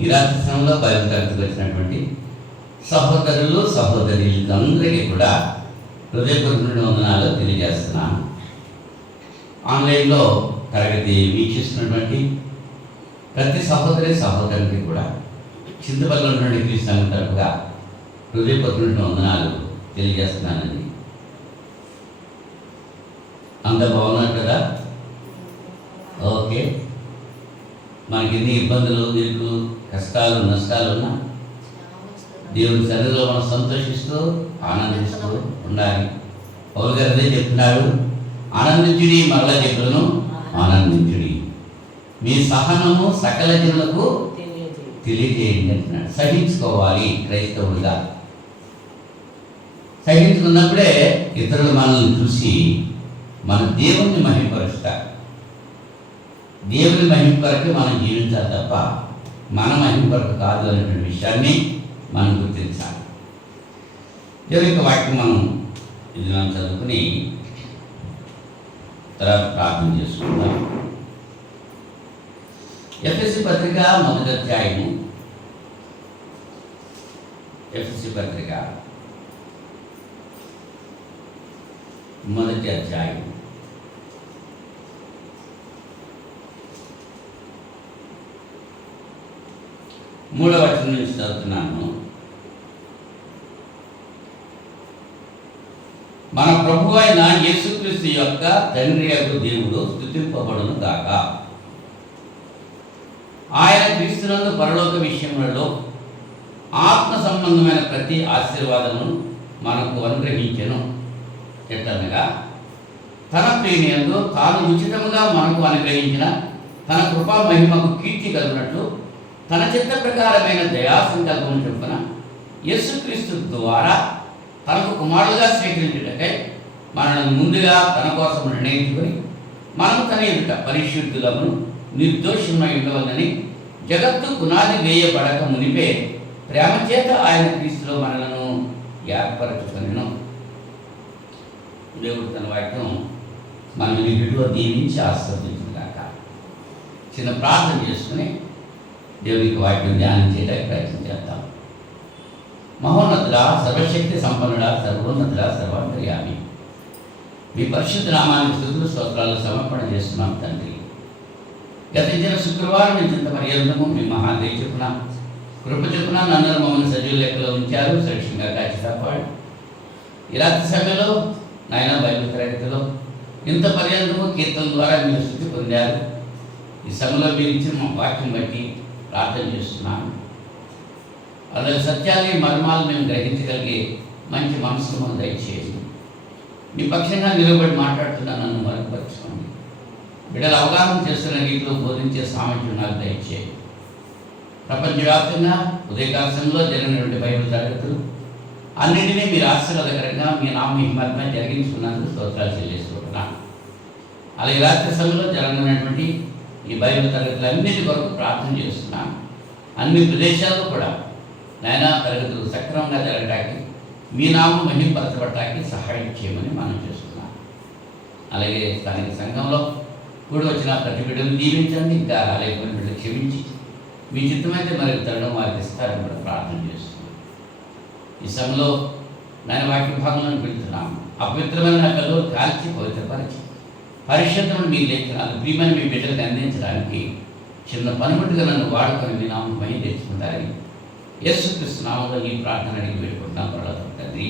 ఈ రాత్రి సమయంలో బైబిల్ తరగతికి వచ్చినటువంటి సహోదరులు సహోదరులందరికీ కూడా హృదయపూర్వక వందనాలు తెలియజేస్తున్నాను. ఆన్లైన్లో తరగతి వీక్షిస్తున్నటువంటి ప్రతి సహోదరికి కూడా చింతపల్లిలో ఉన్నటువంటి క్రీస్తు తరపుగా హృదయపూర్వక వందనాలు తెలియజేస్తున్నానండి. అంత బాగున్నారు కదా? ఓకే. మనకి ఎన్ని ఇబ్బందులు, ఇరుకులు, కష్టాలు, నష్టాలు ఉన్నా దేవుడి సన్నిధిలో మనం సంతోషిస్తూ ఆనందిస్తూ ఉండాలి. పౌలు గారు అదే చెప్తున్నాడు, ఆనందించుడి, మరలా చెప్పులను ఆనందించుడి, మీ సహనము సకల జనులకు తెలియజేయండి అంటున్నాడు. సహించుకోవాలి క్రైస్తవులుగా. సహించుకున్నప్పుడే ఇతరులు మనల్ని చూసి మన దేవుణ్ణి మహిమపరుస్తారు. దేవుని మహిమపరకి మనం జీవించాలి తప్ప మన మహిమపరకు కాదు అనేటువంటి విషయాన్ని మనం గుర్తించాలి. దేవుని యొక్క వాక్యం మనం ఇది మనం చదువుకుని తర్వాత ప్రార్థన చేసుకుంటాం. ఎఫెసీ పత్రిక మొదటి అధ్యాయము, ఎఫెసీ పత్రిక మొదటి అధ్యాయం 3వ వచనం నుంచి చదువుతున్నాను. మన ప్రభు అయిన యేసుక్రీస్తు యొక్క తండ్రి యొక్క దేవుడు స్తుతింపబడును గాక. ఆయన క్రీస్తునందు పరలోక విషయములలో ఆత్మ సంబంధమైన ప్రతి ఆశీర్వాదమును మనకు అనుగ్రహించెను. ఎట్లనగా తన ప్రేమియందు తాను ఉచితముగా మనకు అనుగ్రహించిన తన కృపా మహిమకు కీర్తి కలుగునట్లు తన చిత్త ప్రకారమైన దయా సంకల్పం చొప్పున యేసుక్రీస్తు ద్వారా తనకు కుమారులుగా స్వీకరించుటకై మనల్ని ముందుగా తన కోసం నిర్ణయించుకొని మనం తన ఎదుట పరిశుద్ధులమును నిర్దోషమై ఉండవలని జగత్తు పునాది వేయబడక మునిపే ప్రేమ చేత ఆయన క్రీస్తులో మనలను ఏర్పరచుకొనెను. దేవుడు తన వాక్యం మనం వీటిలో దీవించి ఆస్వాదించుగాక. చిన్న ప్రార్థన చేసుకుని దేవునికి వాక్యం ధ్యానం చేయడానికి ప్రయత్నం చేద్దాం. మహోన్నతుడా, సర్వశక్తి సంపన్నుడా, సర్వోన్నతుడా, సర్వాంతర్యామి, మీ పరిశుద్ధ నామానికి స్తుతులు స్తోత్రాలు సమర్పణ చేస్తున్నాం తండ్రి. గతించిన శుక్రవారం నుంచి ఇంత పర్యంతము మీ మహాదేవి చెప్పున కృప చెప్పున నన్ను మమ్మల్ని సజీవ లెక్కలో ఉంచారు, సురక్షంగా కాచి కాపాడు. ఈ రాత్రి సమయంలో నాయన బైబిల్ తరగతిలో ఇంత పర్యంతము కీర్తన ద్వారా మీరు స్థుతి పొందారు. ఈ సమయంలో మీరు ఇచ్చిన మా వాక్యం బట్టి ప్రార్థన చేస్తున్నాను. అలాగే సత్యాన్ని మర్మాలు మేము గ్రహించగలిగే మంచి మనసును మనం దయచేయండి. మీ పక్షంగా నిలబడి మాట్లాడుతున్నా నన్ను మరుగుపరచుకోండి. బిడ్డలు అవగాహన చేస్తున్న రీతిలో బోధించే సామర్థ్యం నాకు దయచేయండి. ప్రపంచవ్యాప్తంగా ఉదయకాల సమయంలో జరిగినటువంటి బైబిల్ తరగతులు అన్నింటినీ మీరు ఆశీర్వాదకరంగా మీ నామహిమర్మ జరిగించుకున్నందుకు స్తోత్రాలు చెల్లిస్తున్నాను. అలాగే రాత్రి సమయంలో జరగనున్నటువంటి ఈ బైబిల్ తరగతులు అన్నింటి కొరకు ప్రార్థన చేస్తున్నాను. అన్ని ప్రదేశాల్లో కూడా నాయన తరగతులు సక్రమంగా జరగడానికి మీ నామం మహిమపరచబడటానికి సహాయం చేయమని మనం చేస్తున్నాం. అలాగే స్థానిక సంఘంలో కూడి వచ్చిన ప్రతి బిడ్డను దీవించండి. ఇంకా అలాగే బిడ్డలు క్షమించి మీ చిత్తమైతే మరి తరగడం వారికి ఇస్తారని కూడా ప్రార్థన చేస్తున్నాం. ఈ సమయంలో నేను వాక్య భాగంలో పెడుతున్నాము. అపవిత్రమైన కళ్ళు కాల్చి పవిత్రపరిచి పరిశుద్ధమైన మీ లేఖనాలు ప్రియమైన మీ బిడ్డలకు అందించడానికి చిన్న పనిముట్టుగా నన్ను వాడుకొని మీ నామం మహిమ తెచ్చుకుంటారని యేసుక్రీస్తు నామములో ఈ ప్రార్థన అడిగి పెట్టుకుంటున్నాం పరలోక తండ్రి.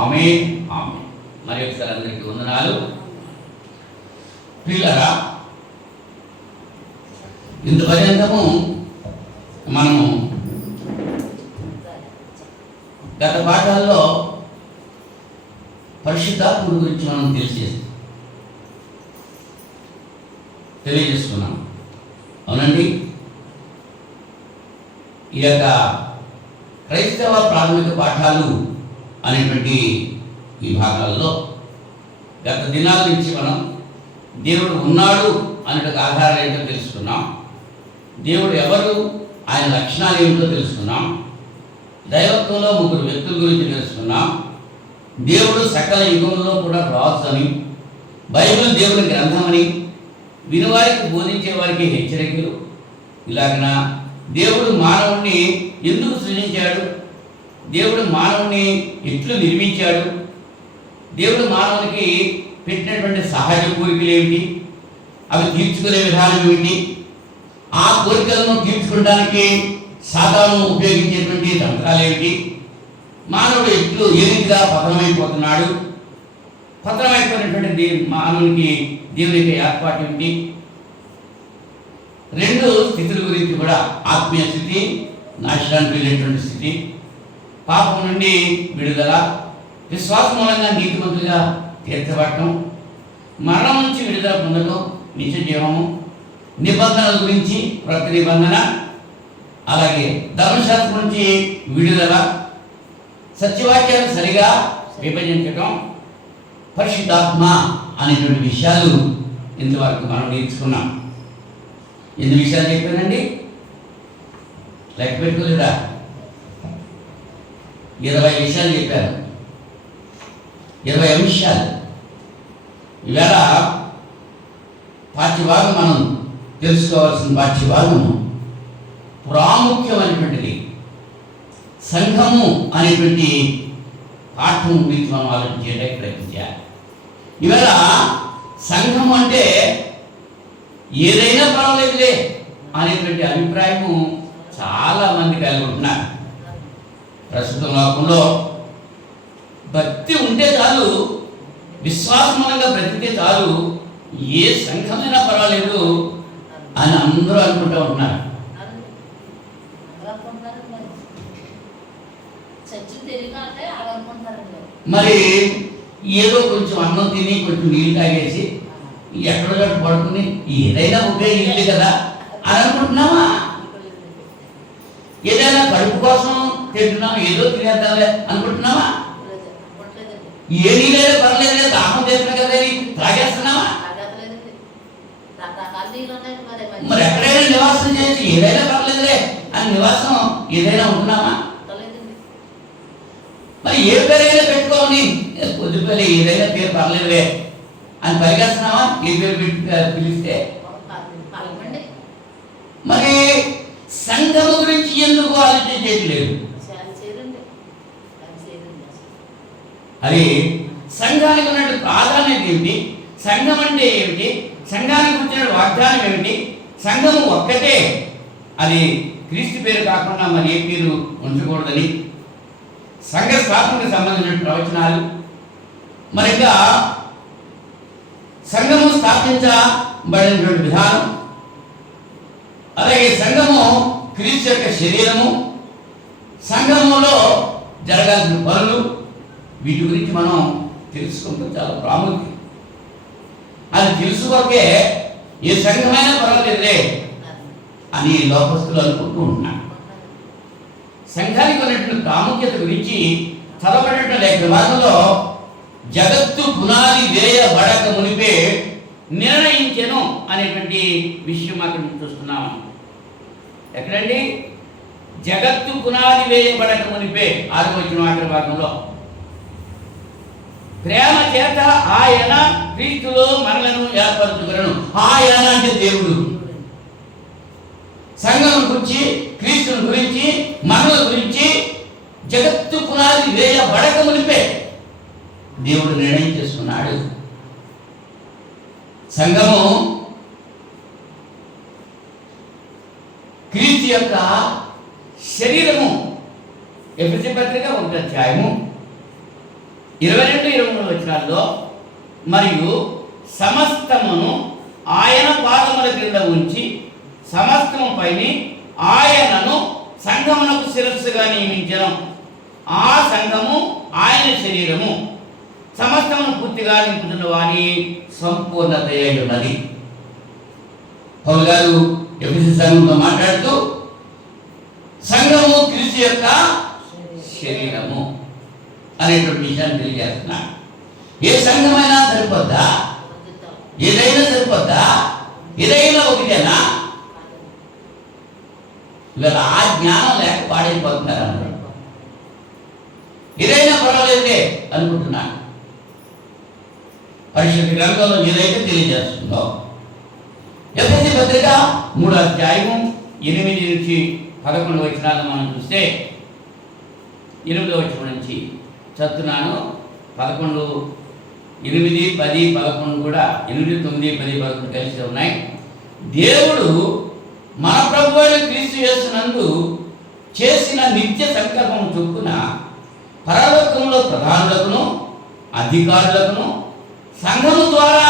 ఆమేన్, ఆమేన్. మరి ఒకసారి అందరికీ వందనాలు. ప్రియులారా, ఇంత పర్యంతము మనము గత పాఠాల్లో పరిశుద్ధాత్మ గురించి మనం తెలియజేసుకున్నాం. అవునండి. ఈ యొక్క క్రైస్తవ ప్రాథమిక పాఠాలు అనేటువంటి ఈ భాగాల్లో గత దినాల నుంచి మనం దేవుడు ఉన్నాడు అనేటువంటి ఆధారాలు ఏంటో తెలుసుకున్నాం. దేవుడు ఎవరు, ఆయన లక్షణాలు ఏమిటో తెలుసుకున్నాం. దైవత్వంలో 3 వ్యక్తుల గురించి తెలుసుకున్నాం. దేవుడు సకల యుగంలో కూడా రాజు అని, బైబిల్ దేవుని గ్రంథమని, వినువారికి బోధించే వారికి హెచ్చరికలు, ఇలాగన దేవుడు మానవుణ్ణి ఎందుకు సృజించాడు, దేవుడు మానవుని ఎట్లు నిర్మించాడు, దేవుడు మానవునికి పెట్టినటువంటి సహజ కోరికలు ఏమిటి, అవి తీర్చుకునే విధానం ఏమిటి, ఆ కోరికలను తీర్చుకోవడానికి సాధారణ ఉపయోగించేటువంటి తంత్రాలు ఏమిటి, మానవుడు ఎట్లు ఏ రీతిగా పతనమైపోతున్నాడు, పతనమైపోయినటువంటి మానవునికి దేవుని యొక్క ఏర్పాటు ఏమిటి, రెండు స్థితుల గురించి కూడా, ఆత్మీయ స్థితి, నాశనానికి వెళ్ళేటువంటి స్థితి, పాపం నుండి విడుదల, విశ్వాసం మూలంగా నీతిమంతులుగా తీర్చబడటం, మరణం నుంచి విడుదల పొందడం, నిత్య జీవము, నిబంధనల గురించి ప్రతి నిబంధన, అలాగే ధర్మశాస్త్రం నుంచి విడుదల, సత్యవాక్యాలు సరిగా విభజించడం, పరిశుద్ధాత్మ అనేటువంటి విషయాలు ఇంతవరకు మనం నేర్చుకున్నాం. ఎన్ని విషయాలు చెప్పానండి? లెక్క పెట్టుకోలేదా? 20 విషయాలు చెప్పారు, 20 అంశాలు. ఈవేళ పాఠ్యభాగం మనం తెలుసుకోవాల్సిన పాఠ్యభాగము ప్రాముఖ్యమైనటువంటిది. సంఘము అనేటువంటి పాఠం గురించి మనం ఆలోచించేటట్టు ప్రయత్నించాలి. ఈవేళ సంఘం అంటే ఏదైనా పర్వాలేదులే అనేటువంటి అభిప్రాయము చాలా మంది కలిగి ఉంటున్నారు. ప్రస్తుత లోకంలో భక్తి ఉంటే చాలు, విశ్వాసములంగా బ్రతికితే చాలు, ఏ సంఘమైనా పర్వాలేదు అని అందరూ అనుకుంటూ ఉంటున్నారు. మరి ఏదో కొంచెం అన్నం తిని కొంచెం నీళ్ళు తాగేసి ఎక్కడో పడుకుని ఏదైనా ఒకే ఇల్లు కదా అని అనుకుంటున్నామా? ఏదైనా కడుపు కోసం తింటున్నాం, ఏదో తినేద్దాంలే అనుకుంటున్నామా? ఏ నీళ్ళైనా పర్లేదు, దాహం చేస్తున్నా కదా తాగేస్తున్నామా? మరి ఎక్కడైనా నివాసం చేసి ఏదైనా పర్లేదులే అని నివాసం ఏదైనా ఉంటున్నామా? మరి ఏ పేరైనా పెట్టుకోని పొద్దుపల్లి ఏదైనా పేరు పర్లేదులే అని పరిగెస్తున్నావా? ఏ పేరు పిలిస్తే? మరి సంఘము గురించి ఎందుకు ఆలోచించట్లేదు? అది సంఘానికి ఉన్నట్టు ప్రాధాన్యత ఏమిటి, సంఘం అంటే ఏమిటి, సంఘానికి వచ్చిన వాగ్దానం ఏమిటి, సంఘము ఒక్కటే, అది క్రీస్తు పేరు కాకుండా మరి ఏ పేరు ఉంచకూడదని, సంఘ స్థాపనకు సంబంధించిన ప్రవచనాలు, మరి ఇంకా సంఘము స్థాపించబడినటువంటి విధానం, అలాగే సంఘము క్రీస్తు యొక్క శరీరము, సంఘములో జరగాల్సిన పనులు, వీటి గురించి మనం తెలుసుకుంటూ చాలా ప్రాముఖ్యం. అది తెలుసుకోకే ఏ సంఘమైనా పర్వాలేదులే అని లోకస్తులు అనుకుంటూ ఉంటున్నారు. సంఘానికి ఉన్నటువంటి ప్రాముఖ్యత గురించి చదవబడిన లేఖ భాగంలో జగత్తు పునాది వేయబడక మునిపే నిర్ణయించెను అనేటువంటి విషయం అక్కడ చూస్తున్నాము. ఎక్కడండి? జగత్తు పునాది వేయబడక మునిపే 6వ వచనం ఆఖరి భాగంలో, ప్రేమ చేత ఆయన క్రీస్తులో మనలను ఏర్పరచుకొనెను. ఆయన అంటే దేవుడు. సంఘం గురించి, క్రీస్తుని గురించి, మనల గురించి జగత్తు పునాది వేయబడక మునిపే దేవుడు నిర్ణయం చేసుకున్నాడు. సంఘము క్రీస్తు యొక్క శరీరము. ఎఫెసీ పత్రిక 1వ అధ్యాయము 22-23 వచనాల్లో, మరియు సమస్తమును ఆయన పాదముల క్రింద ఉంచి సమస్తము పైన ఆయనను సంఘమునకు శిరస్సుగా నియమించెను. ఆ సంఘము ఆయన శరీరము, సమస్తమును పూర్తిగా నింపుతున్న వారి సంపూర్ణత అయి ఉన్నది. పౌలు గారు ఎఫెసీ సంఘంతో మాట్లాడుతూ సంఘము క్రీస్తు యొక్క శరీరము అనేటువంటి విషయాన్ని తెలియజేస్తున్నారు. ఏ సంఘమైనా సరిపోద్దా? ఏదైనా సరిపోద్దా? ఏదైనా ఒకటేనా? ఇవాళ ఆ జ్ఞానం లేక పాడైపోతున్నారు అందరూ. ఏదైనా పర్వాలేదే అనుకుంటున్నాను. పరిశుద్ధ గ్రంథంలో ఏదైతే తెలియజేస్తుందో, ఎఫెసీ పత్రిక 3వ అధ్యాయము 8 నుంచి 11 వచనాలు మనం చూస్తే 8వ వచనం నుంచి చదువుతున్నాను. 11, 8, 10, 11 కూడా 8, 9, 10, 11 కలిసి ఉన్నాయి. దేవుడు మన ప్రభువు అయిన క్రీస్తు యేసునందు చేసిన నిత్య సంకల్పం చొప్పున పరలోకంలో ప్రధానులకును అధికారులకును సంఘము ద్వారా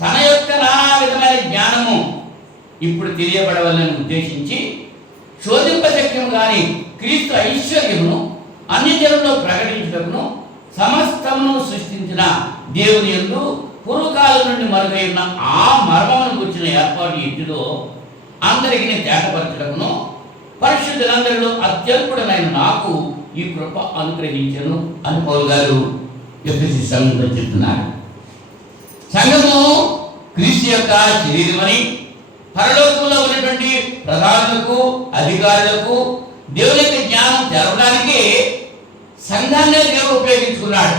తన యొక్క నానా విధమైన జ్ఞానము ఇప్పుడు తెలియబడవలని ఉద్దేశించి శోధింపశక్యం కానీ క్రీస్తు ఐశ్వర్యమును అన్ని జనుల్లో ప్రకటించుటకును సమస్తమును సృష్టించిన దేవుని యందు పూర్వకాలం నుండి మరుగై ఉన్న ఆ మర్మమును గుర్చిన ఏర్పాటు ఇంటిలో అందరికీ తేటపరచడమును పరిశుద్ధులందరిలో అత్యల్పుడమైన నాకు ఈ కృప అనుగ్రహించను అని పౌలు గారు ఎఫెసీ సంఘంలో చెప్తున్నారు. సంఘము క్రీస్తు యొక్క శరీరమని, పరలోకంలో ఉన్నటువంటి ప్రధానులకు అధికారులకు దేవుని యొక్క జ్ఞానం తెలవడానికి సంఘాన్నే దేవుడు ఉపయోగించుకున్నాడు.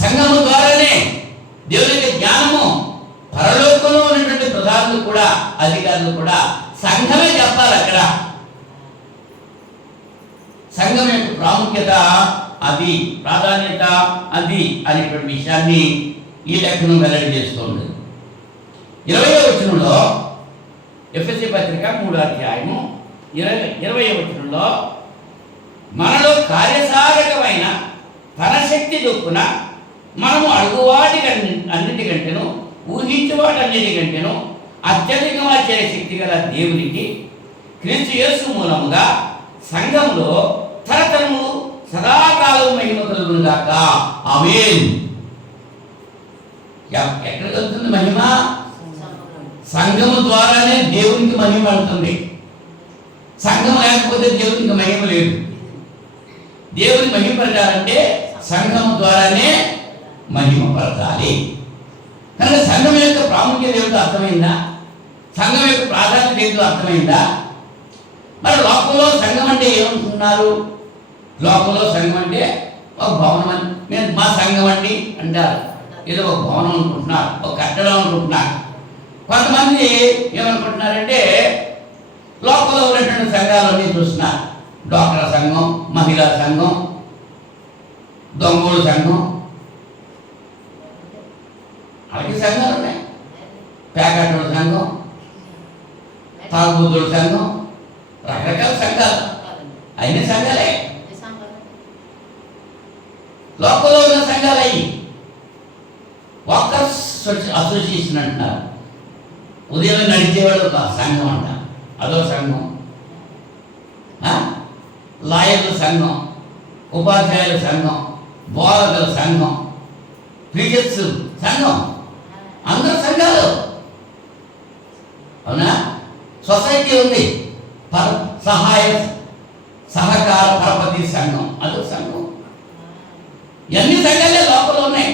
సంఘము ద్వారానే దేవుని యొక్క జ్ఞానము పరలోకంలో ఉన్నటువంటి ప్రధానులు కూడా అధికారులు కూడా సంఘమే చెప్పాలి. అక్కడ సంఘం యొక్క ప్రాముఖ్యత అది, ప్రాధాన్యత అది అనేటువంటి విషయాన్ని ఈ లేఖనం వెల్లడి చేస్తుంది. 20వ వచనంలో ఎఫెసీ పత్రిక 3వ అధ్యాయము 20వ వచనంలో మనలో కార్యసాధకమైన తన శక్తి చొప్పున మనము అడుగువాటి అన్నిటికంటేను ఊహించువాటన్నిటికంటేను అత్యధికంగా చేసే శక్తి గల దేవునికి క్రీస్తు యేసు మూలముగా సంఘంలో తరతరములు సదాకాలం మహిమ కలుగునుగాక. ఆమేన్. ఎక్కడ కలుగుతుంది మహిమ? సంఘము ద్వారానే దేవునికి మహిమ ఉంటుంది. సంఘం లేకపోతే దేవునికి మహిమ లేదు. దేవుని మహిమపరచాలంటే సంఘము ద్వారానే మహిమపరచాలి. కనుక సంఘం యొక్క ప్రాముఖ్యత ఏమిటో అర్థమైందా? సంఘం యొక్క ప్రాధాన్యత ఏమిటో అర్థమైందా? మరి లోకంలో సంఘం అంటే ఏమనుకుంటున్నారు? లోకంలో సంఘం అంటే ఒక భవనం అని, నేను మా సంఘం అండి అంటారు. ఏదో ఒక భవనం అనుకుంటున్నారు, ఒక కట్టడం అనుకుంటున్నారు. కొంతమంది ఏమనుకుంటున్నారంటే లోకంలో ఉన్నటువంటి సంఘాలన్నీ చూస్తున్నారు. డ్వాక్రా సంఘం, మహిళా సంఘం, దొంగోడు సంఘం, అలాగే సంఘాలు ఉన్నాయి. పేకాటోడు సంఘం, తాగుబోతుడు సంఘం, రకరకాల సంఘాలు. అయిన సంఘాలే లోకంలో ఉన్న సంఘాలు. అయ్యి వాకర్స్ అసోసియేషన్ అంటున్నారు. ఉదయం నడిచేవాడు ఒక సంఘం అంట, అదో సంఘం. లాయర్ల సంఘం, ఉపాధ్యాయుల సంఘం, బోధకుల సంఘం, ప్రీచర్స్ సంఘం, అందరు సంఘాలు. అవునా? సొసైటీ ఉంది, సహాయ సహకార పరపతి సంఘం, అదో సంఘం. ఎన్ని సంఘాలే లోపల ఉన్నాయి,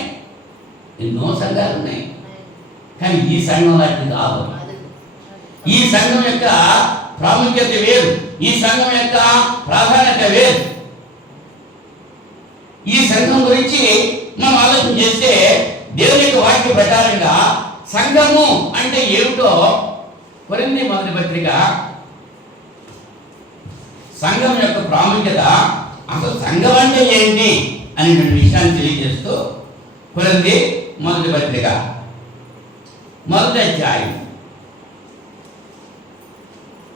ఎన్నో సంఘాలు ఉన్నాయి. కానీ ఈ సంఘం లాంటిది కాదు. ఈ సంఘం యొక్క ప్రాముఖ్యత వేరు, ఈ సంఘం యొక్క ప్రాధాన్యత వేరు. ఈ సంఘం గురించి మనం ఆలోచన చేస్తే దేవుని యొక్క వాక్య ప్రకారంగా సంఘము అంటే ఏమిటో కొరింథీ మొదటి పత్రిక సంఘం యొక్క ప్రాముఖ్యత, అసలు సంఘం అంటే ఏంటి అనే విషయాన్ని తెలియజేస్తూ కొరింథీ మొదటి పత్రిక మొదటి అధ్యాయం,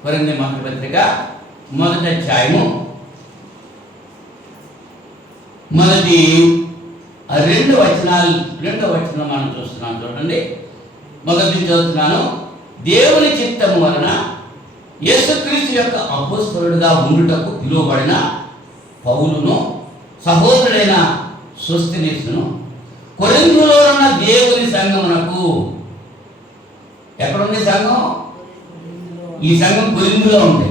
కొరింథీ మొదటి పత్రిక మొదటి అధ్యాయము మొదటి 2 వచనాలు, 2వ వచనం మనం చూస్తున్నాం. చూడండి, మొదటి నుంచి చదువుతున్నాను. దేవుని చిత్తము వలన యేసుక్రీస్తు యొక్క అపోస్తలుడుగా ఉండుటకు పిలువబడిన పౌలును, సహోదరుడైన సోస్తెనేసును, కొరింథీలో ఉన్న దేవుని సంఘమునకు. ఎక్కడుంది సంఘం? ఈ సంఘం కొరింథీలో ఉంది.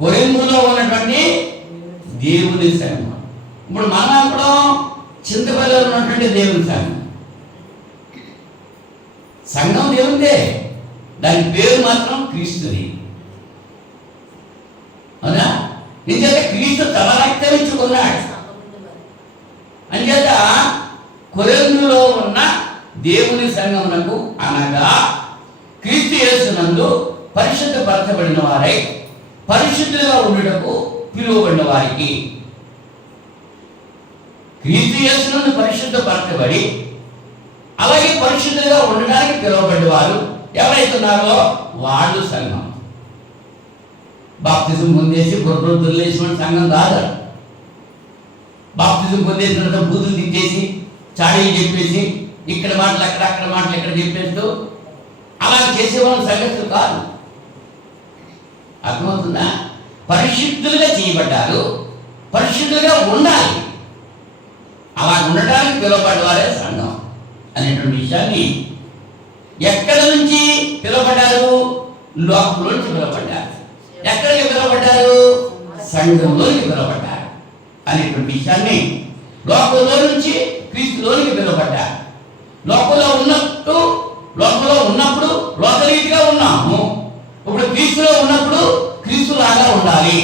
కొరింథీలో ఉన్నటువంటి దేవుని సంఘం. ఇప్పుడు మనం అప్పుడు చింతపల్లిలో ఉన్నటువంటి దేవుని సంఘం. సంఘం దేవుందే, దాని పేరు మాత్రం క్రీస్తుది. అవునా? నిజంగా క్రీస్తు తన రక్తం ఇచ్చుకున్నాడు. అంచేత కొరింథీలో ఉన్న దేవుని సంఘమునకు అనగా క్రీస్తు యేసునందు పరిశుద్ధపరచబడిన వారై పరిశుద్ధులుగా ఉండుటకు పిలువబడిన వారికి. క్రీస్తు యేసునందు పరిశుద్ధపరచబడి అలాగే పరిశుద్ధులుగా ఉండడానికి పిలువబడిన వారు ఎవరైతే ఉన్నారో వాళ్ళు సంఘం. బాప్తిజం పొందేసి బుర్రలు దుర్లేసిన సంఘం కాదు. బాప్తిజం పొందేసిన తర్వాత బూతులు తిట్టేసి చాడీలు చెప్పేసి ఇక్కడ మాటలు అక్కడ మాటలు ఎక్కడ చెప్పేస్తూ అలా చేసేవాళ్ళు సంగతులు కాదు. అర్థమవుతుందా? పరిశుద్ధులుగా చేయబడ్డారు, పరిశుద్ధులుగా ఉండాలి. అలా ఉండడానికి పిలువబడ్డ వారే సంఘం అనేటువంటి విషయాన్ని ఎక్కడ నుంచి పిలువబడ్డారు? లోకంలోంచి పిలువబడ్డారు. ఎక్కడికి పిలువబడ్డారు? సంఘంలోనికి పిలువబడ్డారు అనేటువంటి విషయాన్ని, లోకంలో నుంచి క్రీస్తులోనికి పిలువబడ్డారు. లోకంలో ఉన్నప్పుడు లోకరీతిగా ఉన్నాము. ఇప్పుడు క్రీస్తులో ఉన్నప్పుడు క్రీస్తులాగా ఉండాలి,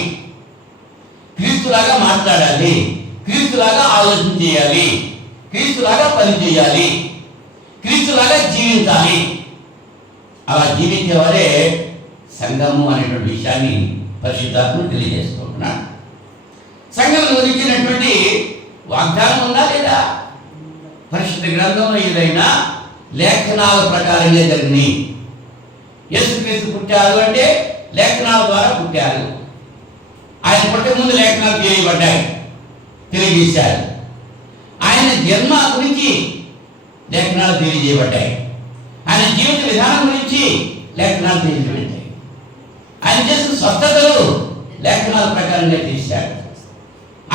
క్రీస్తులాగా మాట్లాడాలి, క్రీస్తులాగా ఆలోచన చేయాలి, క్రీస్తులాగా పని చేయాలి, క్రీస్తులాగా జీవించాలి. అలా జీవించేవారే సంఘము అనేటువంటి విషయాన్ని పరిశుద్ధాత్ముడు తెలియజేసుకుంటున్నాడు. సంఘం గురించినటువంటి వాగ్దానం ఉందా లేదా? పరిశుద్ధ గ్రంథంలో ఏదైనా లేఖనాల ప్రకారంగా జరిగినాయి. యేసుక్రీస్తు పుట్టారు అంటే లేఖనాల ద్వారా పుట్టారు. ఆయన పుట్టే ముందు లేఖనాలు తెలియజేశారు. ఆయన జన్మ గురించి లేఖనాలు తెలియజేయబడ్డాయి. ఆయన జీవిత విధానం గురించి లేఖనాలు తెలియజేయబడ్డాయి. ఆయన చేసిన స్వస్థతలు లేఖనాల ప్రకారంగా చేశాడు.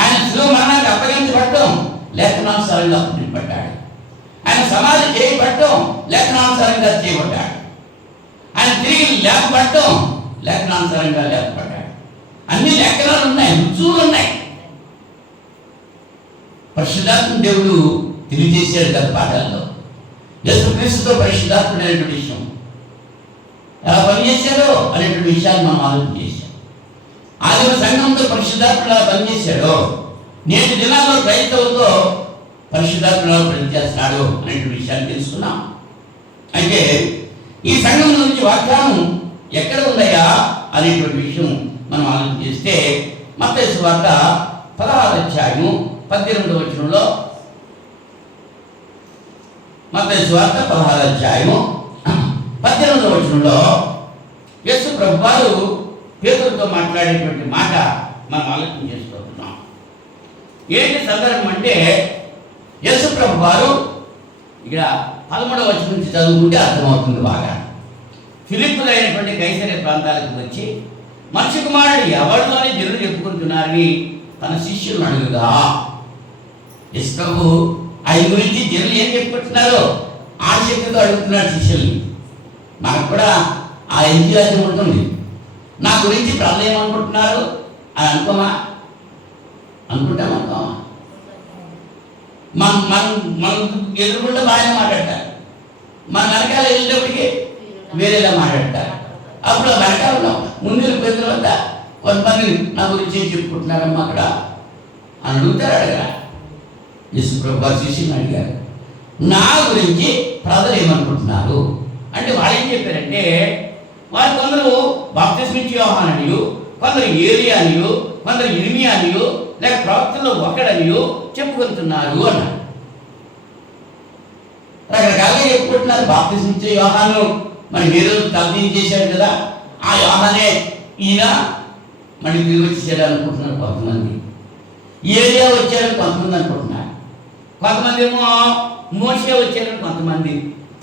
ఆయన శిలువ మరణానికి అప్పగించబడటం లేఖనానుసారంగా అప్పగించబడ్డాడు. ఆయన సమాధి చేయబడటం లేఖనానుసారంగా చేయబడ్డాడు. ఆయన తిరిగి లేపబడటం లేఖనానుసారంగా లేపబడ్డాడు. అన్ని లేఖనాలు ఉన్నాయి, రుజువులు ఉన్నాయి. పరిశుద్ధాత్మ దేవుడు తెలియజేశాడు గత పాఠాల్లో. యేసుక్రీస్తుతో పరిశుద్ధాత్ముడు అనేటువంటి విషయం ఎలా పనిచేశాడో అనేటువంటి విషయాన్ని మనం ఆలోచన చేశాం. ఆదిమ సంఘంతో పరిశుద్ధాత్ముడు ఎలా పనిచేశాడో నేటి దినాల్లో క్రైస్తవులతో పరిశుద్ధాత్ముడు ఎలా పనిచేస్తున్నాడు అనేటువంటి విషయాన్ని తెలుసుకున్నాం. అయితే ఈ సంఘం నుంచి వాగ్దానం ఎక్కడ ఉందయ్యా అనేటువంటి విషయం మనం ఆలోచన చేస్తే మత్తయి సువార్త 16వ అధ్యాయము 18వ వచనంలో, మత్తయి సువార్త 16వ అధ్యాయము 18వ వచనంలో యేసు ప్రభువారు పేతురుతో మాట్లాడేటువంటి మాట మనం ఆలోచన చేసుకుంటున్నాం. ఏంటి సందర్భం అంటే, యేసు ప్రభువారు ఇక్కడ 13వ వచనం నుంచి చదువుకుంటే అర్థమవుతుంది బాగా. ఫిలిప్పులో అయినటువంటి కైసరే ప్రాంతాలకు వచ్చి మనిషి కుమారుడు ఎవరితో అని జనులు చెప్పుకుంటున్నారని తన శిష్యులను అడుగుగా, యేసు ప్రభు ఆయన గురించి జనులు ఏం చెప్పుకుంటున్నారో ఆసక్తితో అడుగుతున్నాడు శిష్యుల్ని. మనకు కూడా ఆ ఎంతజాసం ఉంటుంది. నా గురించి ప్రజలు ఏమనుకుంటున్నారు అని అనుకుంటామా? మన ఎదురుకుండా బాగానే మాట్లాడతారు, మన వెనకాల వెళ్ళేటప్పటికి వేరేలా మాట్లాడతారు. అప్పుడు ఆ వెనకాల ముందు వెళ్ళిపోయిన తర్వాత కొంతమంది నా గురించి ఏం చెప్పుకుంటున్నారమ్మా అక్కడ అని అడుగుతారు. అడగరా? యేసు ప్రభు శిష్యుని అడిగారు, నా గురించి ప్రజలు ఏమనుకుంటున్నారు అంటే వాళ్ళు ఏం చెప్పారంటే, వారు కొందరు బాప్తిస్మిచ్చి యోహాననియు, కొందరు ఏలియా అనియు, కొందరు ఇర్మియా అనియు, లేక ప్రవక్తల్లో ఒకడనియు చెప్పుకుంటున్నారు అన్నారు. రకరకాలుగా చెప్పుకుంటున్నారు. బాప్తిస్మిచ్చే యోహాను మరి మీరు తల్లి చేశాడు కదా, ఆ యోహానే ఈయన మళ్ళీ తిరిగి వచ్చేసాడు అనుకుంటున్నారు కొంతమంది. ఏలియా వచ్చారని కొంతమంది అనుకుంటున్నారు. కొంతమంది ఏమో మోషే వచ్చారని కొంతమంది,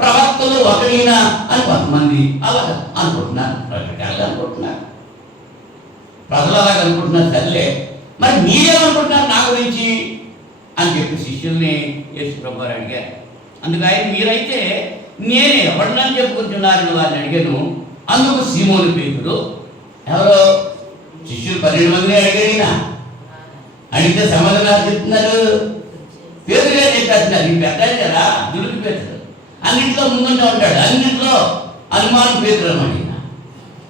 ప్రవక్తలు ఒకడైనా అని కొంతమంది అలా అనుకుంటున్నారు. రకరకాలుగా అనుకుంటున్నారు. ప్రజలు అలాగ అనుకుంటున్నారు. సర్లే, మరి మీరేమనుకుంటున్నారు నా గురించి అని చెప్పి శిష్యుల్ని యేసు ప్రభు వారు అడిగారు. అందుకు ఆయన, మీరైతే నేను ఎవరినని చెప్పుకుంటున్నారని వారిని అడిగాను. అందుకు సీమోను పేతురు, ఎవరో శిష్యులు 12 మందిని అడిగారు. అడిగితే సమాధానాలు చెప్తున్నారు. పేతురుగా చెప్పేస్తున్నారు. ఈ పెద్ద కదా దుడుకు పేతురు, అన్నింటిలో ముందుంటూ ఉంటాడు. అన్నింటిలో అనుమానం పేతురు అన్నమాట.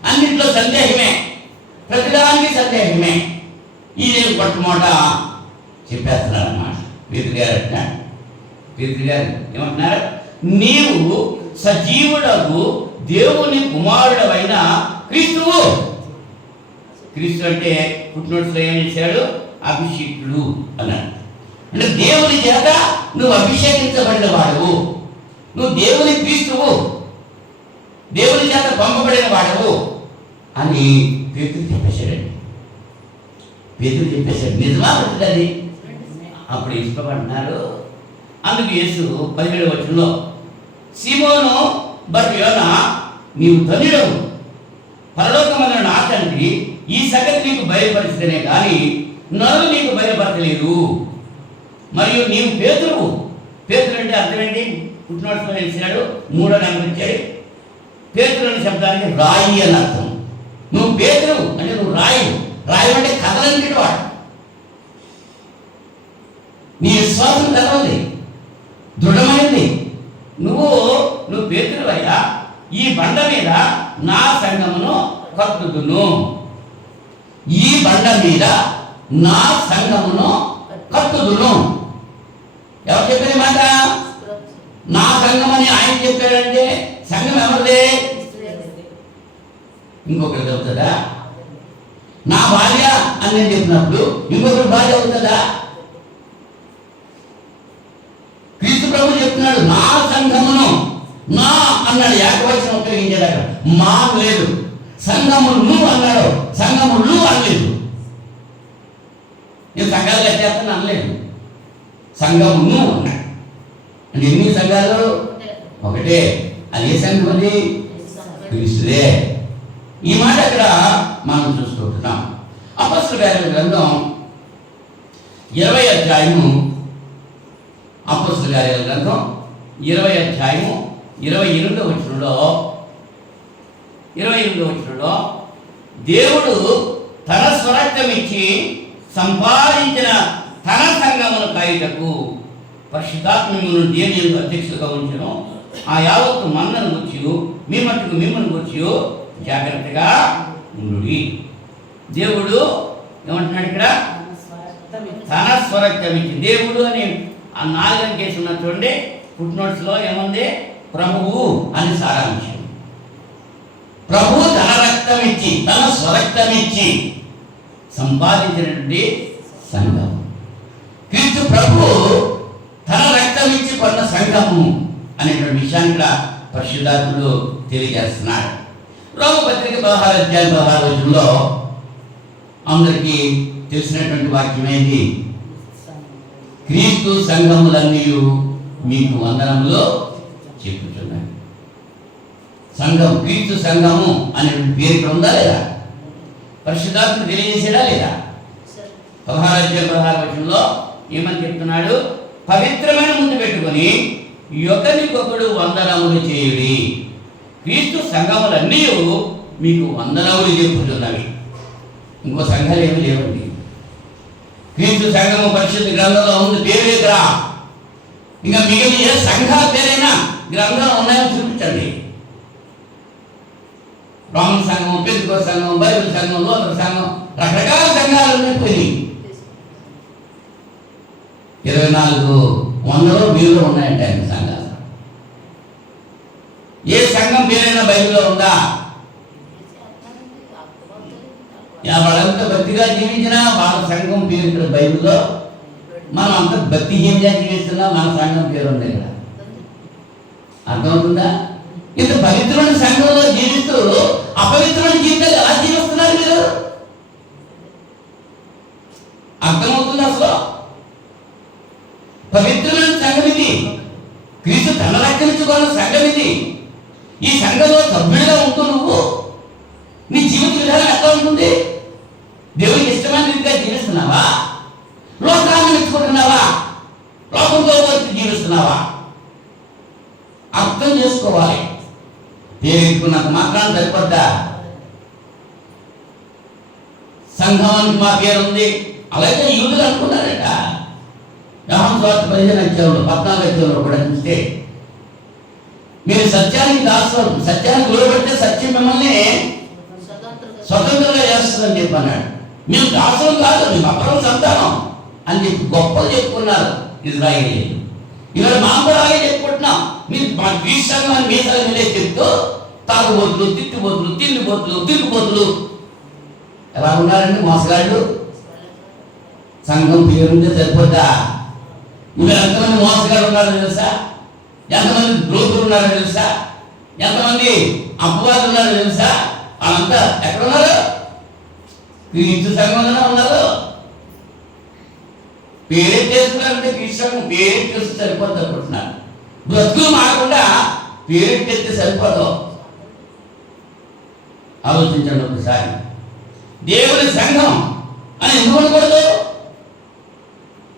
అన్నింటిలో సందేహమే, ప్రతిదానికి సందేహమే. ఈయన పట్టుమాట చెప్పేస్తున్నాడు అన్నమాట. పేతురు గారు అంటున్నాడు. పేతురు గారు ఏమంటున్నారు? నీవు సజీవుడకు దేవుని కుమారుడవైన క్రీస్తువు. క్రీస్తు అంటే పుట్టినోట్స్లో ఏం చేశాడు? అభిషేకుడు అన్నాడు. అంటే దేవుని చేత నువ్వు అభిషేకించబడిన వాడవు, నువ్వు దేవుని క్రీస్తువు, దేవుని చేత పంపబడిన వాడవు అని పేతురు చెప్పేశాడండి. పేతురు చెప్పేశాడు. నిజమా అది? అప్పుడు ఇష్టపడినారు. అందుకు యేసు 17వ వచనంలో, సీమోను బట్ యోనా, నీవు ధన్యుడవు, పరలోకమందున నా తండ్రి ఈ సంగతి నీకు బయలుపరిచితేనే కానీ నరులు నీకు బయలుపరచలేదు. మరియు నీవు పేతురువు. పేతురు అంటే అర్థం ఏంటి? పుట్టినోట్స్లో తెలిసినాడు. 3వ నెంబర్ ఇచ్చాడు. పేతురు అనే శబ్దానికి రాయి అని అర్థం. నువ్వు పేతురు అంటే నువ్వు రాయి. రాయి అంటే కథలంటే వాడు. నీ విశ్వాసం కదలది, దృఢమైంది. నువ్వు పేతురు అయ్యా, ఈ బండ మీద నా సంఘమును కట్టుదును. ఈ బండ మీద నా సంఘమును కట్టుదును. ఎవరు చెప్పారు మాట? నా సంఘం అని ఆయన చెప్పారంటే సంఘం ఎవరిదే? ఇంకొకరికి అవుతుందా? నా భార్య అని నేను చెప్పినప్పుడు ఇంకొకరి భార్య అవుతుందా? క్రీస్తు ప్రభు చెప్తున్నాడు నా సంఘమును. నా అన్నాడు, ఏకవచనం ఉపయోగించాడు. మా లేదు. సంఘములు అన్నాడు, సంఘములు అనలేదు. నేను సంఘాలు కట్టేస్తాను అనలేదు, సంఘమును అన్నాడు. అంటే ఎన్ని సంఘాలు? ఒకటే. అదే సంఘం అది క్రీస్తుదే. ఈ మాట అక్కడ మనం చూసుకుంటున్నాం. అపొస్తలుల కార్యాల గ్రంథం 20వ అధ్యాయము, అపొస్తలుల కార్యాల గ్రంథం 20వ అధ్యాయము 28వ వచనంలో దేవుడు తన స్వరక్తం ఇచ్చి సంపాదించిన తన సంఘమును కాయుటకు పరిశుద్ధాత్మను దేని యందు అధ్యక్షులుగా ఉంచెను. ఆ యావత్తు మన్నను గుర్చి మీ మట్టుకు మిమ్మల్ని గుర్చి జాగ్రత్తగా ఉండుడి. దేవుడు ఏమంటున్నాడు ఇక్కడ? తన స్వరక్తం ఇచ్చి. దేవుడు అని ఆ 4 కేసు ఉన్న చూడండి. ఫుట్నోట్స్లో ఏముంది? ప్రభువు అని సారాంశం. ప్రభు తన రక్తం ఇచ్చి, తన స్వరక్తం ఇచ్చి సంపాదించినటువంటి సంఘం. క్రీస్తు ప్రభు తన రక్తం ఇచ్చి కొన్న సంఘము అనేటువంటి విషయాన్ని కూడా పరిశుద్ధాత్ముడు తెలియజేస్తున్నాడు. రోమపత్రిక 16వ అధ్యాయం 16వ వచనంలో అందరికీ తెలిసినటువంటి వాక్యం ఏంటి? క్రీస్తు సంఘములన్నీ మీకు వందనములో చెప్పుచున్నాయి. సంఘం, క్రీస్తు సంఘము అనే పేరు ఇక్కడ ఉందా లేదా? పరిశుద్ధాత్ముడు తెలియజేసాడా లేదా? 16వ అధ్యాయం 16వ వచనంలో ఏమని చెప్తున్నాడు? పవిత్రమైన ముందు పెట్టుకొని ఒకరికొకడు వందనములు చేయుడి. క్రీస్తు సంఘములన్నీ మీకు వందనములు చెప్పుతున్నవి. ఇంకో సంఘాలు ఏమి లేవండి. క్రీస్తు సంఘము పరిశుద్ధ గ్రంథంలో ఉంది, పేరు దగ్గర. ఇంకా మిగిలిన ఏ సంఘాల పేరైనా గ్రంథంలో ఉన్నాయో చూపించండి. బ్రాహ్మణ సంఘం, పెంతెకోస్తు సంఘం, బైబిల్ సంఘం, లూథర్ సంఘం, రకరకాల సంఘాలు ఉన్నాయి. 2400 వీళ్ళు ఉన్నాయంటే ఆయన సంఘాలు. ఏ సంఘం పేరైనా బైబిల్లో ఉందా? వాళ్ళంతా భక్తిగా జీవించినా వాళ్ళ సంఘం పేరు ఇక్కడ బైబిల్లో. మనం అంత భక్తిహీనంగా జీవిస్తున్నా మన సంఘం పేరు ఉంది ఇక్కడ. అర్థమవుతుందా? ఇంత పవిత్రమైన సంఘంలో జీవిస్తూ అపవిత్రమైన జీవితాలు ఎలా జీవిస్తున్నారు మీరు? అర్థమవుతుంది అసలు? పవిత్రమైన సంఘం ఇది. క్రీస్తు తన రక్షించుకున్న సంఘం ఇది. ఈ సంఘంలో సభ్యుడిగా ఉంటూ నువ్వు నీ జీవిత విధానం ఎట్లా ఉంటుంది? దేవునికి ఇష్టమైన రీతిగా జీవిస్తున్నావా? లోకాన్ని మెచ్చుకుంటున్నావా? లోకంతో వచ్చి జీవిస్తున్నావా? అర్థం చేసుకోవాలి. పేరెత్తుకున్నంత మాత్రాన్ని సరిపడ్డా? సంఘానికి మా పేరు ఉంది. అలాగే యూదులు అనుకున్నారట. యోహాను సువార్త 15వ అధ్యాయంలో 14వ అధ్యాయంలో కూడా చూస్తే మీరు సత్యానికి దాసులు, సత్యానికి లోబడితే సత్యం మిమ్మల్ని స్వతంత్రంగా చేస్తుందని చెప్పి అన్నాడు. మేము దాసులు కాదు, మేము అబ్రహాము సంతానం అని చెప్పి గొప్పలు చెప్పుకున్నారు ఇజ్రాయేలీయులు. ఇవాళ మనం కూడా అలాగే చెప్పుకుంటున్నాం. మీరు మా వీసాలు అని మీసాలు వెళ్ళే చెప్తూ తాగుబోతులు, తిట్టుబోతులు, తిరుగుబోతులు ఎలా ఉన్నారండి మోసగాళ్ళు? సంఘం పేరుంటే సరిపోద్దా? ఇంకా ఎంతమంది మోసగాళ్ళు ఉన్నారో తెలుసా? ఎంతమంది బ్రోకులు ఉన్నారో తెలుసా? ఎంతమంది అపవాదులు ఉన్నారో తెలుసా? వాళ్ళంతా ఎక్కడ ఉన్నారు? క్రీస్తు సంఘంలోనే ఉన్నారు. పేరెట్టేస్తున్నారంటే క్రీస్తు సంఘం పేరెట్టేస్తే సరిపోద్ది అనుకుంటున్నారు. బ్రతుకులు మారకుండా పేరెట్టేస్తే సరిపోదు. ఆలోచించండి ఒకసారి. దేవుని సంఘం అని ఎందుకు అనకూడదు?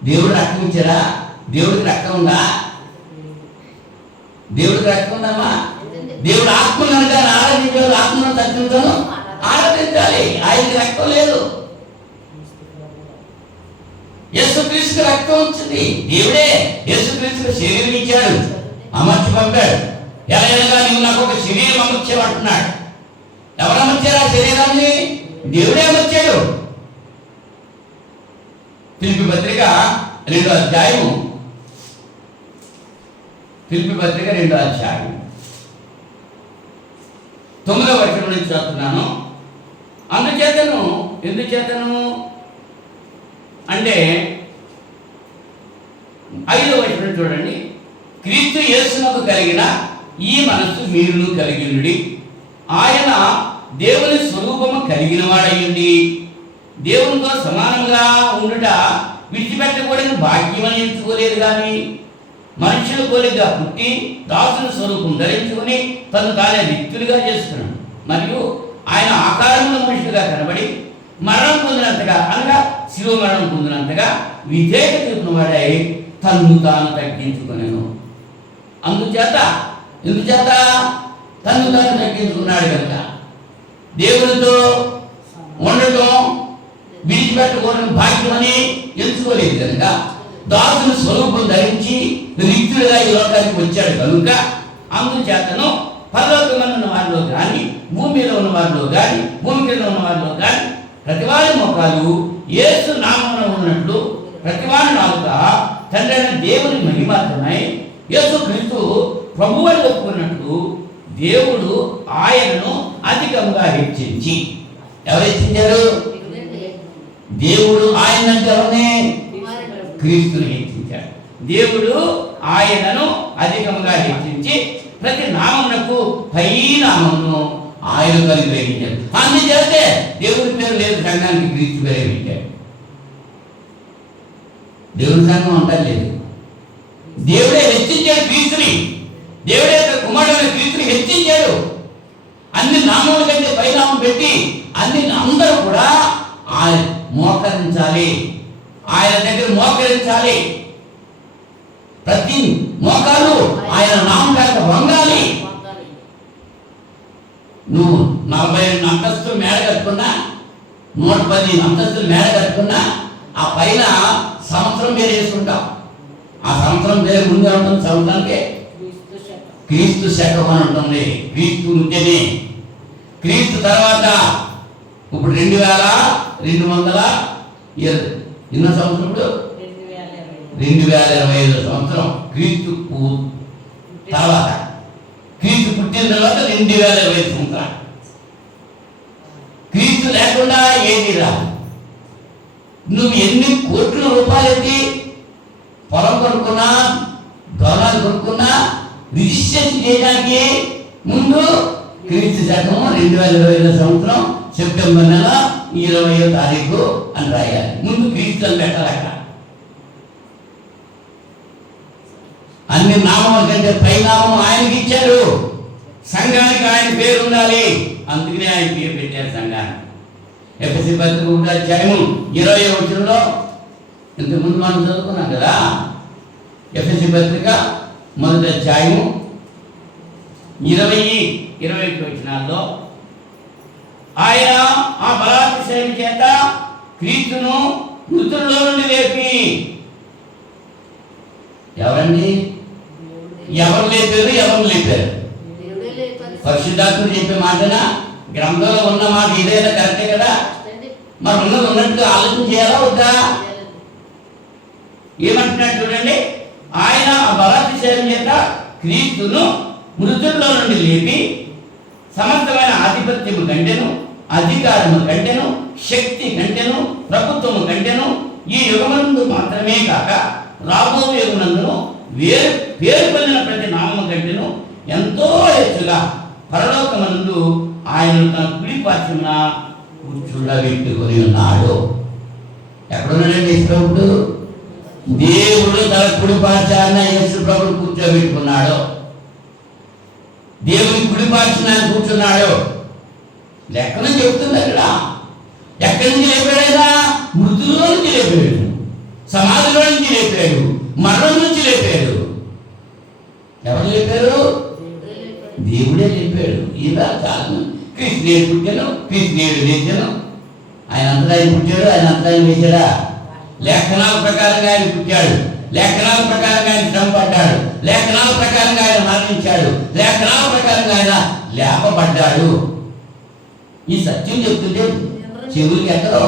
దేవుడు రక్తం ఇచ్చారా? దేవుడికి రక్తం ఉందా? దేవుడికి రక్తం ఉందమ్మా? దేవుడు ఆత్మను కానీ ఆరాధించాలి, ఆత్మను తగ్గించను ఆరాధించాలి. ఆయనకి రక్తం లేదు. యేసుక్రీస్తుకి రక్తం వచ్చింది. దేవుడే యేసుక్రీస్తుకి శరీరం ఇచ్చాడు, అమర్చి పంపాడు. ఎలాగైనా నువ్వు నాకు ఒక శరీరం అమర్చావు అంటున్నాడు. ఎవరు అమర్చారు ఆ శరీరాన్ని? దేవుడే అమర్చాడు. ఫిలిప్పీ పత్రిక 2వ అధ్యాయం 9వ వచనం నుంచి చదువుతున్నాను. ఎందుచేతను అంటే 5వ వచనం చూడండి. క్రీస్తు యేసునకు కలిగిన ఈ మనస్సు మీరును కలిగినడి, ఆయన దేవుని స్వరూపము కలిగిన వాడయ్యండి దేవునితో సమానంగా ఉండుట విడిచిపెట్టకూడని భాగ్యమని ఎంచుకోలేదు కానీ మనుషుల పోలికగా పుట్టి దాసుని స్వరూపం ధరించుకుని తను తానే రిక్తులుగా చేసుకున్నాడు. మరియు ఆయన ఆకారంలో మనుషులుగా కనబడి మరణం పొందినంతగా, అనగా శిలువ మరణం పొందినంతగా విధేయత చూపిన వాడై తన్ను తాను తగ్గించుకునేను. ఎందుచేత తన్ను తాను తగ్గించుకున్నాడు కనుక దేవునితో ఉండటం విడిచిపెట్టకూడని భాగ్యమని ఎంచుకోలేదు కనుక దాసుని స్వరూపం ధరించి రిక్తులుగా ఈ లోకానికి వచ్చాడు కనుక అందుచేతను పరలోకమందు ఉన్న వారిలో కానీ, భూమి మీద ఉన్న వారిలో కానీ, భూమి కింద ఉన్న వారిలో కానీ ప్రతివారి మోకాలు యేసు నామమున ఉన్నట్లు ప్రతివారి నాలుక తండ్రి అయిన దేవుని మహిమార్థమై యేసుక్రీస్తు ప్రభువుని ఒప్పుకున్నట్లు దేవుడు ఆయనను అధికంగా హెచ్చించి. ఎవరు హెచ్చించారు? దేవుడు ఆయన అంటే క్రీస్తుని హెచ్చించాడు. దేవుడు ఆయనను అధికంగా హెచ్చించి ప్రతి నామమునకు పై నామమును ఆయన కలిగించాడు. అందుచేతే దేవుడి పేరు లేదు సంఘానికి, క్రీస్తు పేరు పెట్టాడు. దేవుని సంఘం అంటలేదు. దేవుడే హెచ్చించాడు క్రీస్తుని. దేవుడే కుమారుడైన క్రీస్తుని హెచ్చించాడు. అన్ని నామముల కంటే పైనామం పెట్టి అందరూ కూడా ఆయన మోకరించాలి, ఆయన దగ్గర మోకరించాలి. ప్రతి మోకాలు ఆయన నామం కాక వంగాలి. నువ్వు 40 అంతస్తులు మేడ కట్టుకున్నా, 110 అంతస్తులు మేడ కట్టుకున్నా ఆ పైన సంవత్సరం పేరు వేసుకుంటాం. ఆ సంవత్సరం పేరు ముందే ఉంటుంది. సంవత్సరానికి క్రీస్తు శకం అని ఉంటుంది. క్రీస్తు ఉంటేనే క్రీస్తు తర్వాత ఇప్పుడు 2220 ఎన్నో సంవత్సరం? ఇప్పుడు 2025 సంవత్సరం క్రీస్తు తర్వాత, క్రీస్తు పుట్టిన తర్వాత 2025 సంవత్సరం. క్రీస్తు లేకుండా ఏది రాదు. నువ్వు ఎన్ని కోట్ల రూపాయలు ఎత్తి పొలం కొనుక్కున్నా, గొర్రెలు కొనుక్కున్నా రిజిస్ట్రేషన్ చేయడానికి ముందు క్రీస్తు శకం 2025 సంవత్సరం సెప్టెంబర్ నెల 20వ తారీఖు అని రాయాలి. ముందు క్రీస్తు అని పెట్టాలి. అక్కడ అన్ని నామముల కంటే పై నామం ఆయనకి ఇచ్చాడు. సంఘానికి ఆయన పేరు ఉండాలి. అందుకనే ఆయన పేరు పెట్టారు సంఘాన్ని. ఎఫెసీ పత్రిక 1వ అధ్యాయం 20వ వచనంలో ఇంతకుముందు మనం చదువుకున్నాం కదా. ఎఫెసీ పత్రిక 1వ అధ్యాయం 20-21 వచనాల్లో ఆయన ఆ బలాతిశయం చేత క్రీస్తును మృతుల్లో నుండి లేపి. ఎవరండి? ఎవరు లేపారు? పరిశుద్ధాత్ముడు చెప్పే మాటనా? గ్రంథంలో ఉన్న మాట ఏదైనా కరెక్టే కదా. మరి ఉన్నది ఉన్నట్టు ఆలోచన చేయాలా వద్దా? ఏమంటున్నాడు చూడండి. ఆయన ఆ బలాతిశయం చేత క్రీస్తును మృతుల్లో నుండి లేపి సమస్తమైన ఆధిపత్యము కంటెను, అధికారము కంటెను, శక్తి కంటెను, ప్రభుత్వము కంటెను ఈ యుగమందు మాత్రమే కాక రాబో యుగమందును పేరు పొందిన ప్రతి నామము కంటెను ఎంతో ఎత్తుగా పరలోకమందు ఆయన తన కుడి పార్శ్వమున కూర్చుండబెట్టుకొని ఉన్నాడు. ఎక్కడున్నాడండి యేసు ప్రభుడు? దేవుడు తన కుడి పార్శ్వాన యేసు ప్రభుడు కూర్చోబెట్టుకున్నాడు. దేవుని కుడి పార్శ్వాన కూర్చున్నాడు. లెక్కన చెప్తుంది అక్కడ. ఎక్కడి నుంచి లేపాడైనా? మృతుల్లో నుంచి లేపాడు, సమాధిలో నుంచి లేపాడు, మరణం నుంచి లేపాడు. ఎవరు లేపారు? దేవుడే లేపాడు. ఇలా చాలా కృష్ణుడు పుట్టాను, కృష్ణుడు లేచాను. ఆయన అంతా ఆయన పుట్టాడు, ఆయన అంతా ఆయన వేశాడా? లేఖనాల ప్రకారంగా ఆయన పుట్టాడు, లేఖనాల ప్రకారంగా ఆయన శ్రమపడ్డాడు, లేఖనాల ప్రకారంగా ఆయన మరణించాడు, లేఖనాల ప్రకారంగా ఆయన లేపబడ్డాడు. ఈ సత్యం చెప్తుంటే చెవులకి ఎక్కడో,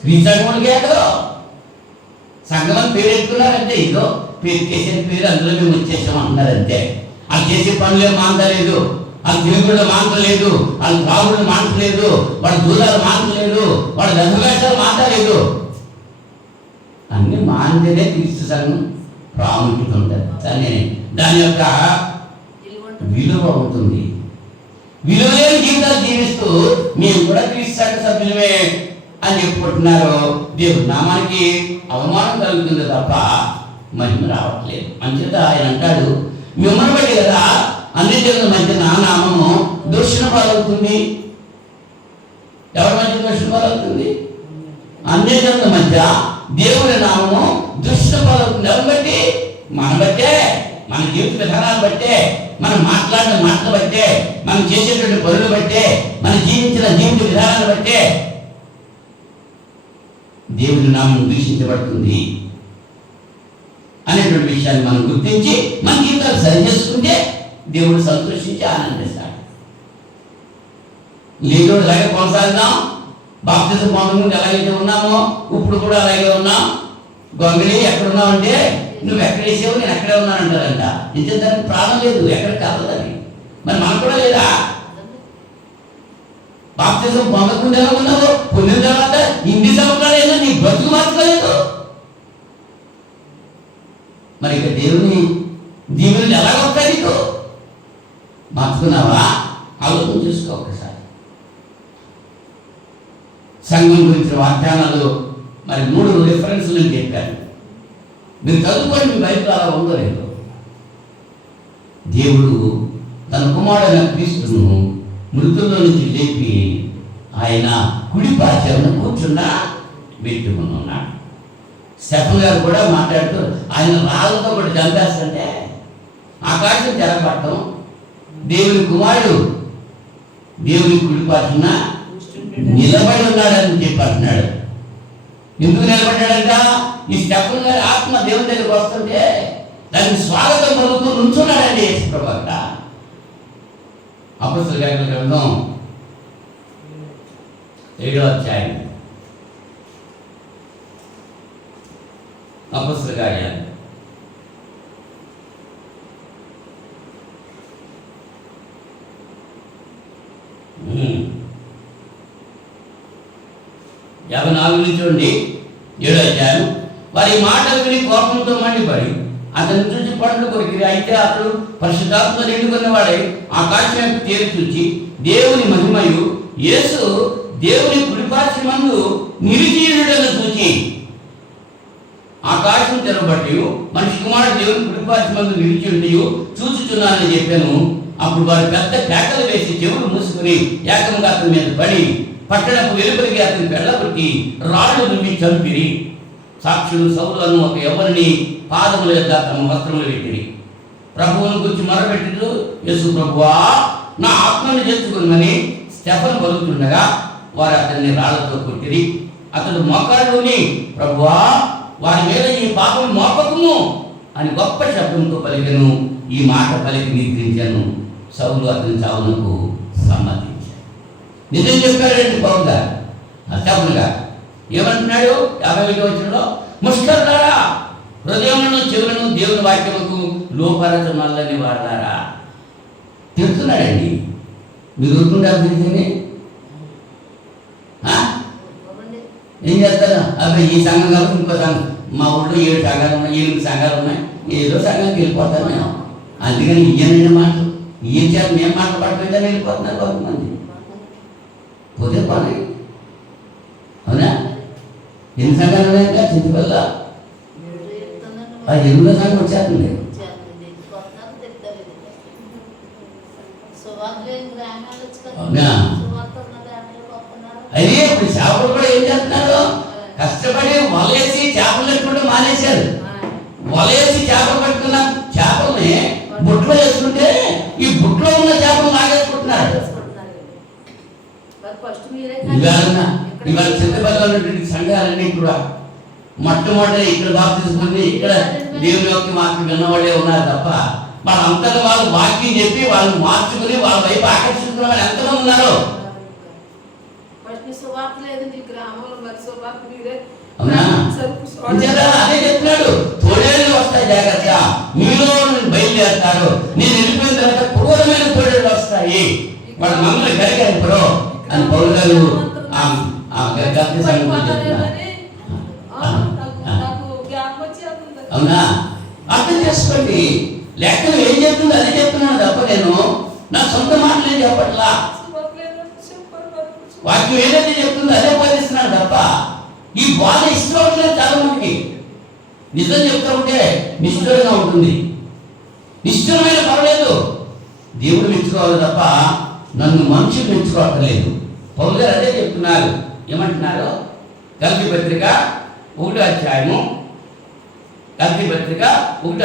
శ్రీసంగముడికి ఎక్కడో. సంగమం పేరు ఎత్తుకున్నారంటే ఇదో పేరు చేసిన పేరు అందులో మేము వచ్చేసాం అంటున్నారు అంతే. వాళ్ళు చేసే పనులే మాంతలేదు, వాళ్ళ దేవుళ్ళు మాంతలేదు, వాళ్ళ త్రాగుళ్ళు మాంతలేదు, వాళ్ళ దూరాలు మాంతలేదు, వాళ్ళ గంధవేషాలు మాంతలేదు. అన్ని మాంతేనే క్రీస్తు సంఘం ప్రాముఖ్యత ఉంటుంది. దాని యొక్క విలువ ఉంటుంది. విలువలేని జీవితాలు జీవిస్తూ మేము కూడా క్రీస్తు సంఘ సభ్యులమే అని చెప్పుకుంటున్నారు. దేవుడి నామానికి అవమానం కలుగుతుంది తప్ప మహిమ రావట్లేదు. అంచేత ఆయన అంటాడు, మిమ్మల్ని బట్టి కదా అన్ని జనుల మధ్య నా నామము దూషణ పాలవుతుంది. ఎవరి మధ్య దూషణ పాలవుతుంది? అన్ని జనుల మధ్య దేవుని నామము దూషణ పాలవుతుంది. ఎవరిని బట్టి? మన బట్టే, మన జీవిత విధానాన్ని బట్టే, మనం మాట్లాడిన మాటలు బట్టే, మనం చేసేటువంటి పనులు బట్టే, మనం జీవించిన జీవిత విధానాన్ని బట్టే దేవుని నామం దూషించబడుతుంది అనేటువంటి విషయాన్ని మనం గుర్తించి మన జీవితాలు సరి చేసుకుంటే దేవుడు సంతోషించి ఆనందిస్తాడు. లేదోడు అలాగే కొనసాగుదాం. బాప్తిజం పొందకముందు ఎలాగైతే ఉన్నామో ఇప్పుడు కూడా అలాగే ఉన్నాం. గొంగళి ఎక్కడున్నావు అంటే నువ్వు ఎక్కడ వేసావు, నేను ఎక్కడే ఉన్నాను అంటారంట. నిజం దానికి ప్రాణం లేదు, ఎక్కడ కలదని. మరి మనకు కూడా లేదా? బాప్తిజం పొందకుండా ఎలా ఉన్నావు? పొందిన తర్వాత ఇన్ని సంవత్సరాలు ఏదో నీ బ్రతుకు మార్చుకోలేదు. మరి ఇక దేవుని దీవుని ఎలా వస్తాయి నీకు? మార్చుకున్నావా? ఆలోచన చూసుకో ఒకసారి. సంఘం గురించిన వాగ్దానాలు మరి 3 రిఫరెన్స్లు చెప్పాను. మీరు చదువుకోండి, మీ బైబిల్ అలా ఉందో లేదో. దేవుడు తన కుమారుడైన క్రీస్తును మృతుల్లో నుంచి లేపి ఆయన కుడి పార్శ్వమున కూర్చున్న పెట్టుకున్నాడు. స్టెఫన్ గారు కూడా మాట్లాడుతూ ఆయన రాళ్ళతో కూడా చంపేస్తుంటే ఆకాశం తెరపడటం, దేవుని కుమారుడు దేవుని కుడి పార్శ్వమున నిలబడి ఉన్నాడని చెప్పి అంటున్నాడు. ఎందుకు నిలబడ్డాడంట? ఈ స్టెఫన్ గారి ఆత్మ దేవుని దగ్గరికి వస్తుంటే దానికి స్వాగతం పలుకుతూ నుంచున్నాడండి యేసు ప్రభు. అపొస్తలుల కార్యాల గ్రంథం 7వ అధ్యాయం. అపొస్తలుల కార్యాలు 54 నుంచి చూడండి. 7వ అధ్యాయం. వారి మాటలు విని కోపంతో మండిపడి అతను చూసి పండ్లు కొరికి, అయితే అతడు పరిశుద్ధాత్మ నిండుకున్న వాడై ఆకాశం యొక్క తేరు చూచి దేవుని మహిమయు యేసు దేవుని కుడిపార్శ్వమందు నిలిచియుండుటను చూచి ఆకాశం తెరబట్టి మనిషి కుమారుడు దేవుని కుడిపార్శ్వమందు నిలిచియుండియు చూచుచున్నానని చెప్పాను. అప్పుడు వారు పెద్ద కేకలు వేసి చెవులు మూసుకుని ఏకంగా అతని మీద పడి పట్టణపు వెలుపలికి అతని వెళ్ళగొట్టి రాళ్ళు రువి చంపిరి. సాక్షులు సౌలులను ఒక యవ్వనిని పాదముల యొద్ద తమ వస్త్రములు పెట్టిరి. ప్రభువును గురించి మొరపెట్టిరు. యేసు ప్రభువా నా ఆత్మను చేర్చుకుని స్టెఫను పలుకుతుండగా వారు అతన్ని రాళ్లతో కొట్టిరి. అతడు మోకాళ్ళుని, ప్రభువా వారి మీద ఈ పాపం మోపకము అని గొప్ప శబ్దంతో పలికెను. ఈ మాట పలికి నిద్రించాను. సౌలు అతని చావునకు సమ్మతించాడు. నిజం చెప్పాడండి పౌలు గారు. స్టెఫన్ గారు ఏమంటున్నాడు? 51 వచనంలో, ముష్కరులారా హృదయములను చెవులను దేవుని వాక్యముకు లోపరచమల్లని వాడారా తిడుతున్నాడండి. మీరు ఊరుకుంటారు తిరిగితే ఏం చేస్తారు? అబ్బాయి ఈ సంఘం కాబట్టి ఇంకో సంఘం, మా ఊళ్ళో 7 సంఘాలు ఉన్నాయి, 8 సంఘాలు ఉన్నాయి, ఏదో సంఘానికి వెళ్ళిపోతాను మేము. అందుకని ఈయన మాటలు ఈయన చేత మేము మాట్లాడుతుంటే వెళ్ళిపోతున్నారు కొంతమంది. పోతే పని అవునా? ఎన్ని సంఘాలు ఉన్నాయంటే చింతపల్ల 8వ సంఘం వచ్చేస్తుంది. అవునా? అదే ఇప్పుడు చేపలు కూడా ఏం చేస్తున్నారు? కష్టపడి వలేసి చేపలు పెట్టుకుంటూ మానేశారు. వలేసి చేపలు పెట్టుకున్న చేపల్ని బుట్లో వేసుకుంటే ఈ బుట్లో ఉన్న చేపలు లాగేసుకుంటున్నారు. ఇవాళ చింతపల్లిలో ఉన్నటువంటి సంఘాలన్నీ కూడా మొట్టమొదటి ఇక్కడ బాప్తిస్మం ఇక్కడ దేవుని యొక్క వాక్యం విన్నవాళ్ళే ఉన్నారు తప్ప వాళ్ళంతా వాళ్ళు వాక్యం చెప్పి వాళ్ళు మార్చుకుని వాళ్ళ వైపు ఆకర్షించుకున్న వాళ్ళు ఎంతమంది ఉన్నారు? అదే చెప్తున్నాడు, తోడేళ్ళు వస్తాయి జాగ్రత్త, మీలో బయలుదేరుతారు, నేను వెళ్ళిపోయిన తర్వాత క్రూరమైన తోడేళ్ళు వస్తాయి, వాళ్ళు మమ్మల్ని కలిగారు అని పౌలు గారు అవునా? అర్థం చేసుకోండి. లెక్కలు ఏం చెప్తుందో అదే చెప్తున్నాను తప్ప నేను నా సొంత మాటలు ఏం చెప్పట్లా. వాక్యం ఏదైతే చెప్తుందో అదే బోధిస్తున్నాను తప్ప ఈ బాధ ఇష్టం అవట్లేదు చాలా మందికి. నిజం చెప్తూ ఉంటే నిష్ఠురంగా ఉంటుంది. నిష్ఠురమైన పర్వాలేదు, దేవుడు మెచ్చుకోవాలి తప్ప నన్ను మనుషులు మెచ్చుకోవట్లేదు. పౌలు గారు అదే చెప్తున్నారు. ఏమంటున్నారు? గల్తీ పత్రిక 1వ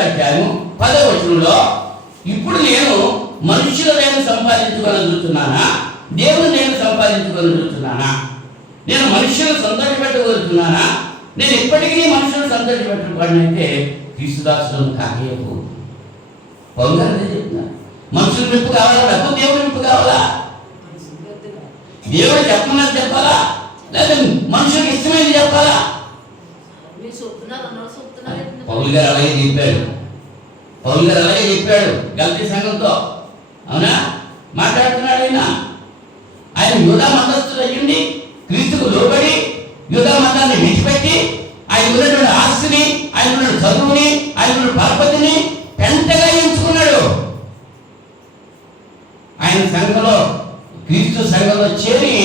అధ్యాయము 10వ వచనంలో, ఇప్పుడు నేను మనుషుల నేను సంపాదించుకొని చూస్తున్నానా, దేవుడు నేను సంపాదించుకొని చూస్తున్నానా, నేను మనుషులను సంతోషపెట్టగలుగుతున్నానా, నేను ఇప్పటికీ మనుషులను సంతోషపెట్టబడినైతే క్రీస్తుదాసులను కాకేయకు. పౌలు గారు అదే చెప్తున్నారు. మనుషులు మెప్పు కావాలా, డబ్బు దేవుడు మెప్పు కావాలా? దేవుడు చెప్పమన్నది చెప్పాలా, లేదా మనుషులకు ఇష్టమైనది చెప్పాలా? పౌలు గారు అలాగే చెప్పాడు గల్తీ సంఘంతో. అవునా? మాట్లాడుతున్నాడు ఆయన యూదా మతస్థుడు అయ్యింది, క్రీస్తుకు లోబడి యూదా మతాన్ని విడిచిపెట్టి ఆయన ఉన్నటువంటి ఆస్తిని, ఆయన ఉన్న చదువుని, ఆయన ఉన్న పరపతిని పెంటగా ఎంచుకున్నాడు. ఆయన సంఘంలో క్రీస్తు సంఘంలో చేరి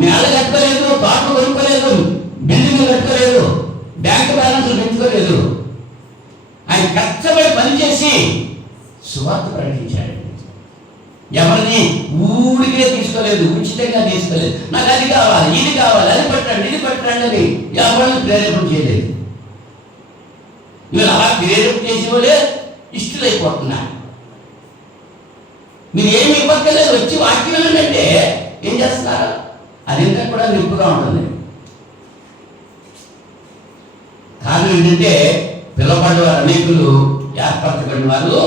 మేళ కట్టుకోలేదు, తోటలు కొనుక్కోలేదు, బిల్డింగ్లు కట్టుకోలేదు, బ్యాంకు బ్యాలెన్స్లు పెంచుకోలేదు. ఆయన కష్టపడి పనిచేసి సువార్త ప్రకటించాడు. ఎవరిని ఊరికే తీసుకోలేదు, ఉచితంగా తీసుకోలేదు. నాకు అది కావాలి, ఇది కావాలి, అది పెట్టండి, ఇది పెట్టండి అని ఎవరిని ప్రేరేపణ చేయలేదు. మీరు అలా ప్రేరేపణ చేసేవాళ్ళే ఇష్టలైపోతున్నారు. మీరు ఏమి ఇవ్వక్కర్లేదు, వచ్చి వాక్యం ఏంటంటే ఏం చేస్తున్నారు? అది ఇంకా కూడా నిప్పుగా ఉంటుంది. కారణం ఏంటంటే పిలవబడ్డవారు అనేకులు, ఏర్పరచబడిన వాళ్ళు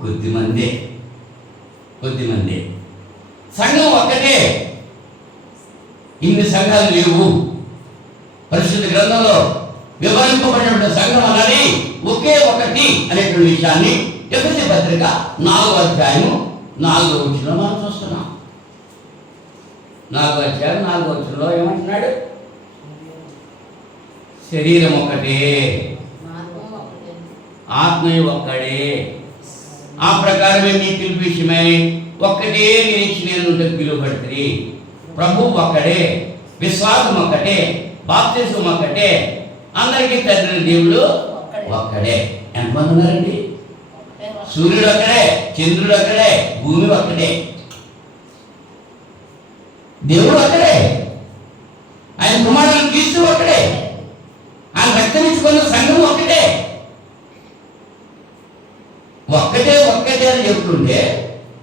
కొద్దిమందే. సంఘం ఒక్కటే, ఇన్ని సంఘాలు లేవు. పరిశుద్ధ గ్రంథంలో వివరింపబడిన సంఘం అన్నది ఒకే ఒకటి అనేటువంటి విషయాన్ని ఎఫెసీ పత్రిక 4వ అధ్యాయము 4వ వచనంలో మనం చూస్తున్నాం. 4వ అధ్యాయం 4వ వచనంలో ఏమంటున్నాడు? శరీరం ఒక్కటే, ఆత్మ ఒక్కడే, ఆ ప్రకారమే మీ పిలుపు విషయమై ఒక్కటే నిరీక్షణ పిలువబడుతుంది. ప్రభు ఒక్కడే, విశ్వాసం ఒక్కటే, బాప్తిస్మం ఒక్కటే, అందరికీ తండ్రి దేవుడు ఒక్కడే. ఎంతమంది ఉన్నారండి? సూర్యుడు ఒక్కడే, చంద్రుడు ఒక్కడే, భూమి ఒక్కటే, దేవుడు ఒక్కడే, ఆయన కుమారుడు క్రీస్తు ఒక్కడే, ఆయన రక్తమిచ్చుకున్న సంఘం ఒక్కటే. ఒక్కటే అని చెప్తుంటే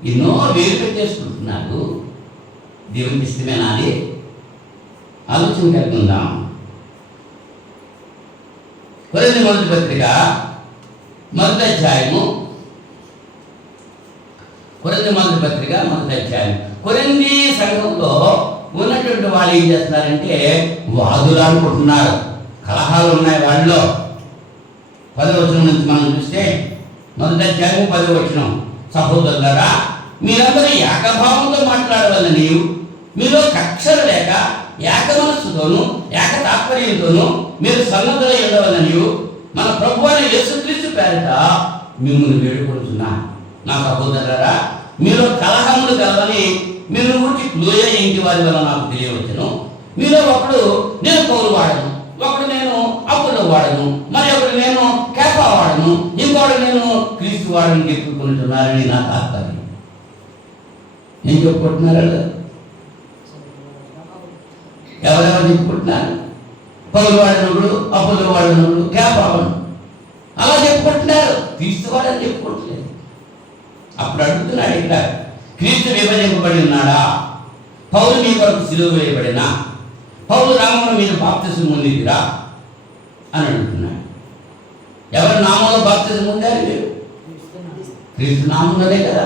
ఎన్నో వేరు పెట్టేసుకుంటున్నారు. దేవునికి ఇష్టమేనా అని ఆలోచన కలిగి ఉందాం. కొరింథీ మొదటి పత్రిక 1వ అధ్యాయము, కొరింథీ సంఘంలో ఉన్నటువంటి వాళ్ళు ఏం చేస్తున్నారంటే వాదులు అనుకుంటున్నారు. కలహాలు ఉన్నాయి వాళ్ళలో. 10వ వచనం నుంచి మనం చూస్తే, మొదటి అధ్యాయం 10వ వచనం, సహోదరులారా మీరందరూ ఏకభావంతో మాట్లాడవాలని, మీలో కక్షలు లేక ఏక మనస్సుతోనూ ఏక తాత్పర్యంతోనూ మీరు సన్నద్ధులై ఉండవాలని మన ప్రభువైన యేసుక్రీస్తు పేరిట మిమ్మల్ని వేడుకొనుచున్నా. నా సహోదరులారా మీలో కలహములు కలవని మీరు ఊరికి లోయ ఇంటి వారి వల్ల నాకు తెలియవచ్చును. మీలో ఒకడు నేను పౌలు వాడను, ఒకడు నేను అప్పుల్లో వాడను, మరి ఒకడు నేను కేపా వాడను, ఇంకోడు నేను క్రీస్తు వాడని చెప్పుకుంటున్నారని నా తాత్పర్యం. ఏం చెప్పుకుంటున్నారు? ఎవరెవరు చెప్పుకుంటున్నారు? పౌలు వాడినప్పుడు, అప్పుల్లో వాడినప్పుడు, కేపా వాడు అలా చెప్పుకుంటున్నారు, క్రీస్తు వాడని చెప్పుకుంటలేదు. అప్పుడు అడుగుతున్నాడు ఇక్కడ, క్రీస్తు విభజింపబడి ఉన్నాడా? పౌలు మీ కొరకు సిలువ వేయబడినా? పౌలు నామమున మీరు బాప్తిసం పొందిరా అని అడుగుతున్నాడు. ఎవరి నామంలో బాప్తిసం పొందారు మీరు? క్రీస్తు నామంలోనే కదా.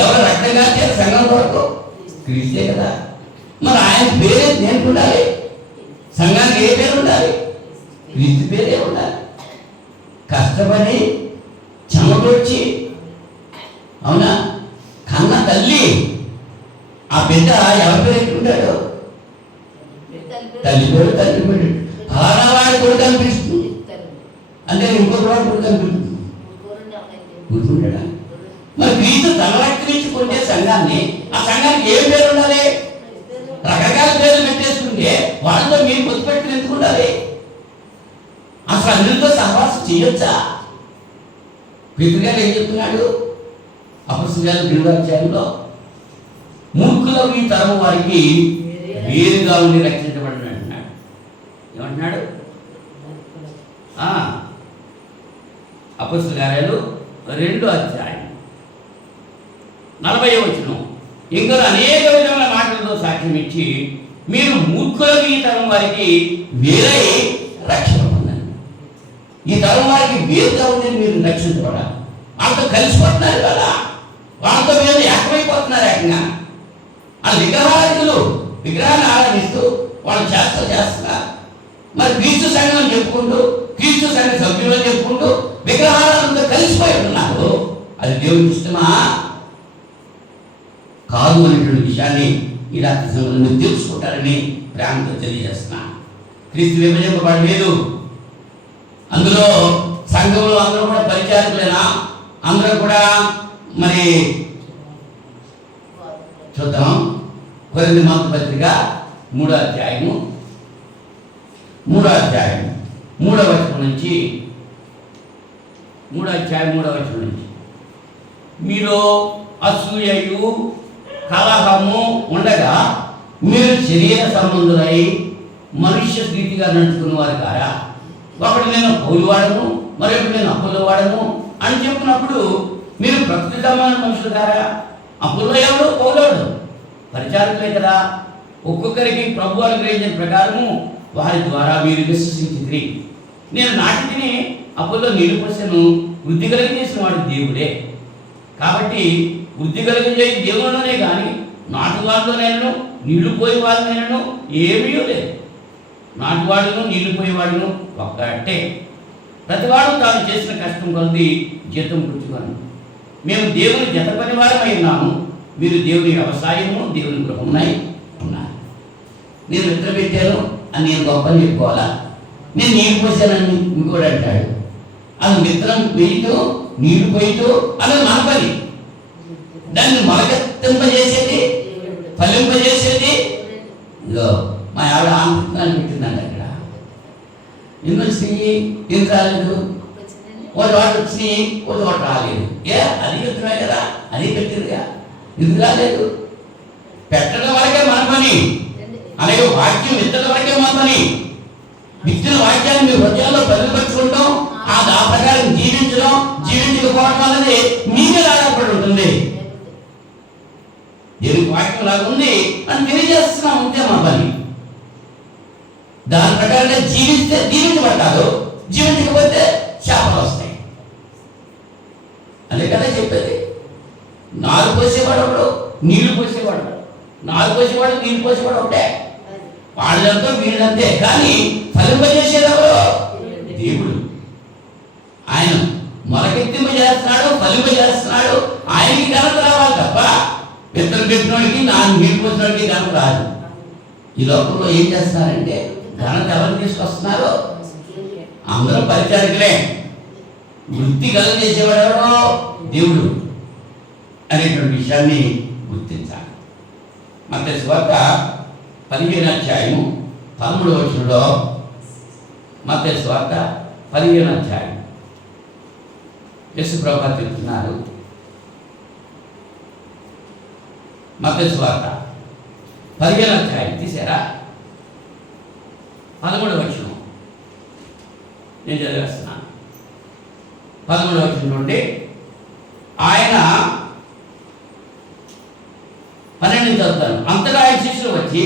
ఎవరు రక్తంగా సంఘం కొరకు? క్రీస్తే కదా. మరి ఆయన పేరే దేనికి ఉండాలి? సంఘానికి ఏ పేరు ఉండాలి? క్రీస్తు పేరే ఉండాలి. కష్టపడి చెమటొచ్చి, అవునా, కన్న తల్లి ఆ బిడ్డ ఎవరి పేరు పెట్టుకుంటాడు? తల్లి పేరు తండ్రి పేరు. ఫలానా వాడి కొడుకు అనిపిస్తుంది అంటే ఇంకొక వాడు కొడుకు అనిపిస్తుంది, కూర్చుంటాడా? మరి క్రీస్తు తన రక్తం ఇచ్చి కొట్టే సంఘాన్ని, ఆ సంఘానికి ఏ పేరు ఉండాలి? రకరకాల పేర్లు పెట్టేసుకుంటే వాళ్ళతో మీరు పొత్తు పెట్టుకుని ఎందుకు ఉండాలి? అసలు అందరితో సహవాసం చేయొచ్చా? పేతురుగారు ఏం చెప్తున్నాడు? అపొస్తలుల 2వ అధ్యాయంలో, మూర్ఖులు ఈ తరము వారికి వేరుగా ఉండి రక్షించబడిన అంటున్నాడు. ఏమంటున్నాడు? అపొస్తలుల కార్యాలు 2వ అధ్యాయం 40వ వచనం, ఇంకా అనేక విధమైన మాటలతో సాక్ష్యం ఇచ్చి మీరు మూర్ఖులకు ఈ తరం వారికి వేరై రక్షణ పొందండి. ఈ తరం వారికి వేరుగా ఉండి మీరు రక్షించబడాలి. వాళ్ళతో కలిసిపోతున్నారు కదా, వాళ్ళతో మీరు ఏకమైపోతున్నారు. ఏకంగా ఆ విగ్రహాలు విగ్రహాన్ని ఆరాధిస్తూ వాళ్ళు చేస్తున్నారు. మరి క్రీస్తు సంఘం చెప్పుకుంటూ, క్రీస్తు సంఘ సభ్యులు చెప్పుకుంటూ విగ్రహాలతో కలిసిపోయి ఉన్నారు. అది దేవుని ఇష్టమా? కాదు అనేటువంటి విషయాన్ని ఈ రాత్రి సమయంలో మీరు తెలుసుకుంటారని ప్రేమతో తెలియజేస్తున్నా. క్రీస్తు విభజింపబడలేదు. అందులో సంఘంలో అందరూ కూడా పరిచారకులేనా? అందరూ కూడా మరి చూద్దాం. కొరింథీ మొదటి పత్రిక 3వ అధ్యాయము 3వ వచనం నుంచి 3వ అధ్యాయం 3వ వచనం నుంచి, మీలో అసూయయు కలహము ఉండగా మీరు శరీర సంబంధులై మనుష్య స్థితిగా నడుచుకున్న వారు కారా? ఒకటి నేను పౌలు వాడను, మరొకటి నేను అప్పుల్లో వాడను అని చెప్పినప్పుడు మీరు ప్రకృతి సంబంధ మనుషులు కారా? అప్పుల్లో ఎవరు, పౌలోడు పరిచారకులే కదా. ఒక్కొక్కరికి ప్రభు అనుగ్రహించిన ప్రకారము వారి ద్వారా మీరు విశ్వసించి, నేను నాటిని అప్పుల్లో నీళ్లు పోసాను, వృద్ధి కలిగి చేసిన వాడు దేవుడే. కాబట్టి వృద్ధి కలిగించే దేవుళ్ళలోనే కానీ నాటువాడిలోనైనా నీళ్లు పోయే వాళ్ళనైనా ఏమీ లేదు. నాటువాడును నీళ్లు పోయేవాడును ఒక్కటే. ప్రతివాడు తాను చేసిన కష్టం కొద్ది జీతం పుచ్చుకోను. మేము దేవుని జత పని వారమై ఉన్నాము, మీరు దేవుని వ్యవసాయము దేవుని గృహమునై ఉన్నారు. నేను విత్తనం పెట్టాను అని నేను గొప్పని చెప్పుకోవాలా? నేను నీళ్ళు పోసానని ఇంకోటి అంటాడు. అది విత్తనం వేయటం, నీళ్లు పోయటం అన్నది మన పని. దాన్ని మొలకెత్తింపజేసేది, ఫలింపజేసేది ఇదో మా ఆవిడ ఆనందాన్ని పెట్టిందండి. అక్కడ ఎన్ని వచ్చినాయి, ఏం రాలేదు. ఒక చోట వచ్చినాయి, ఒక చోట రాలేదు. అది విత్తనమే కదా, అది పెట్టిందిగా, ఇది రాలేదు. పెట్టడం వరకే మన పని, అలాగే వాక్యం విత్తడం వరకే మన పని. విత్తిన వాక్యాన్ని మీ హృదయాల్లో బదిలిపరుచుకుంటాం, ఆ ప్రకారం జీవించడం, జీవించకపోవడం అనేది మీ మీద ఆధారపడి ఉంటుంది. దేవుని వాక్యం లాగా ఉంది అని తెలియజేస్తున్నాం, ఉంటే మా పని. దాని ప్రకారంగా జీవిస్తే దీవించబడ్డారు, జీవించకపోతే శాపాలు వస్తాయి. అదే కదా చెప్పేది. నారు పోసేవాడు ఒకడు, నీళ్లు పోసేవాడు. నారు పోసేవాడు, నీళ్లు పోసేవాడు ఒకటే. వాళ్ళంతా వీళ్ళంతే, కానీ ఫలింపజేసేది ఎవరు? దేవుడు. ఆయన మొలకెత్తింపజేస్తున్నాడు, ఫలింపజేస్తున్నాడు. ఆయనకి ఘనత రావాలి తప్ప విత్తనం పెట్టినోడికి నీళ్ళు పోసినోడికి ఘనత రాదు. ఈ లోకంలో ఏం చేస్తున్నారంటే ఘనత ఎవరు తీసుకొస్తున్నారు? అందరూ పరిచారకులే. వృత్తి కలుగ చేసేవాడు ఎవరో దేవుడు అనేటువంటి విషయాన్ని గుర్తించాలి. మత్తయి సువార్త 15వ అధ్యాయము 13వ వచనంలో, మత్తయి సువార్త 15వ అధ్యాయం యేసు ప్రభువు చెప్తున్నారు. మత్తయి సువార్త 15వ అధ్యాయం తీసారా? 13వ వచనం నేను చదివేస్తున్నాను. 13వ వచనం నుండి ఆయన 12 చదువుతాను. అంతగా ఆయన శిష్యులు వచ్చి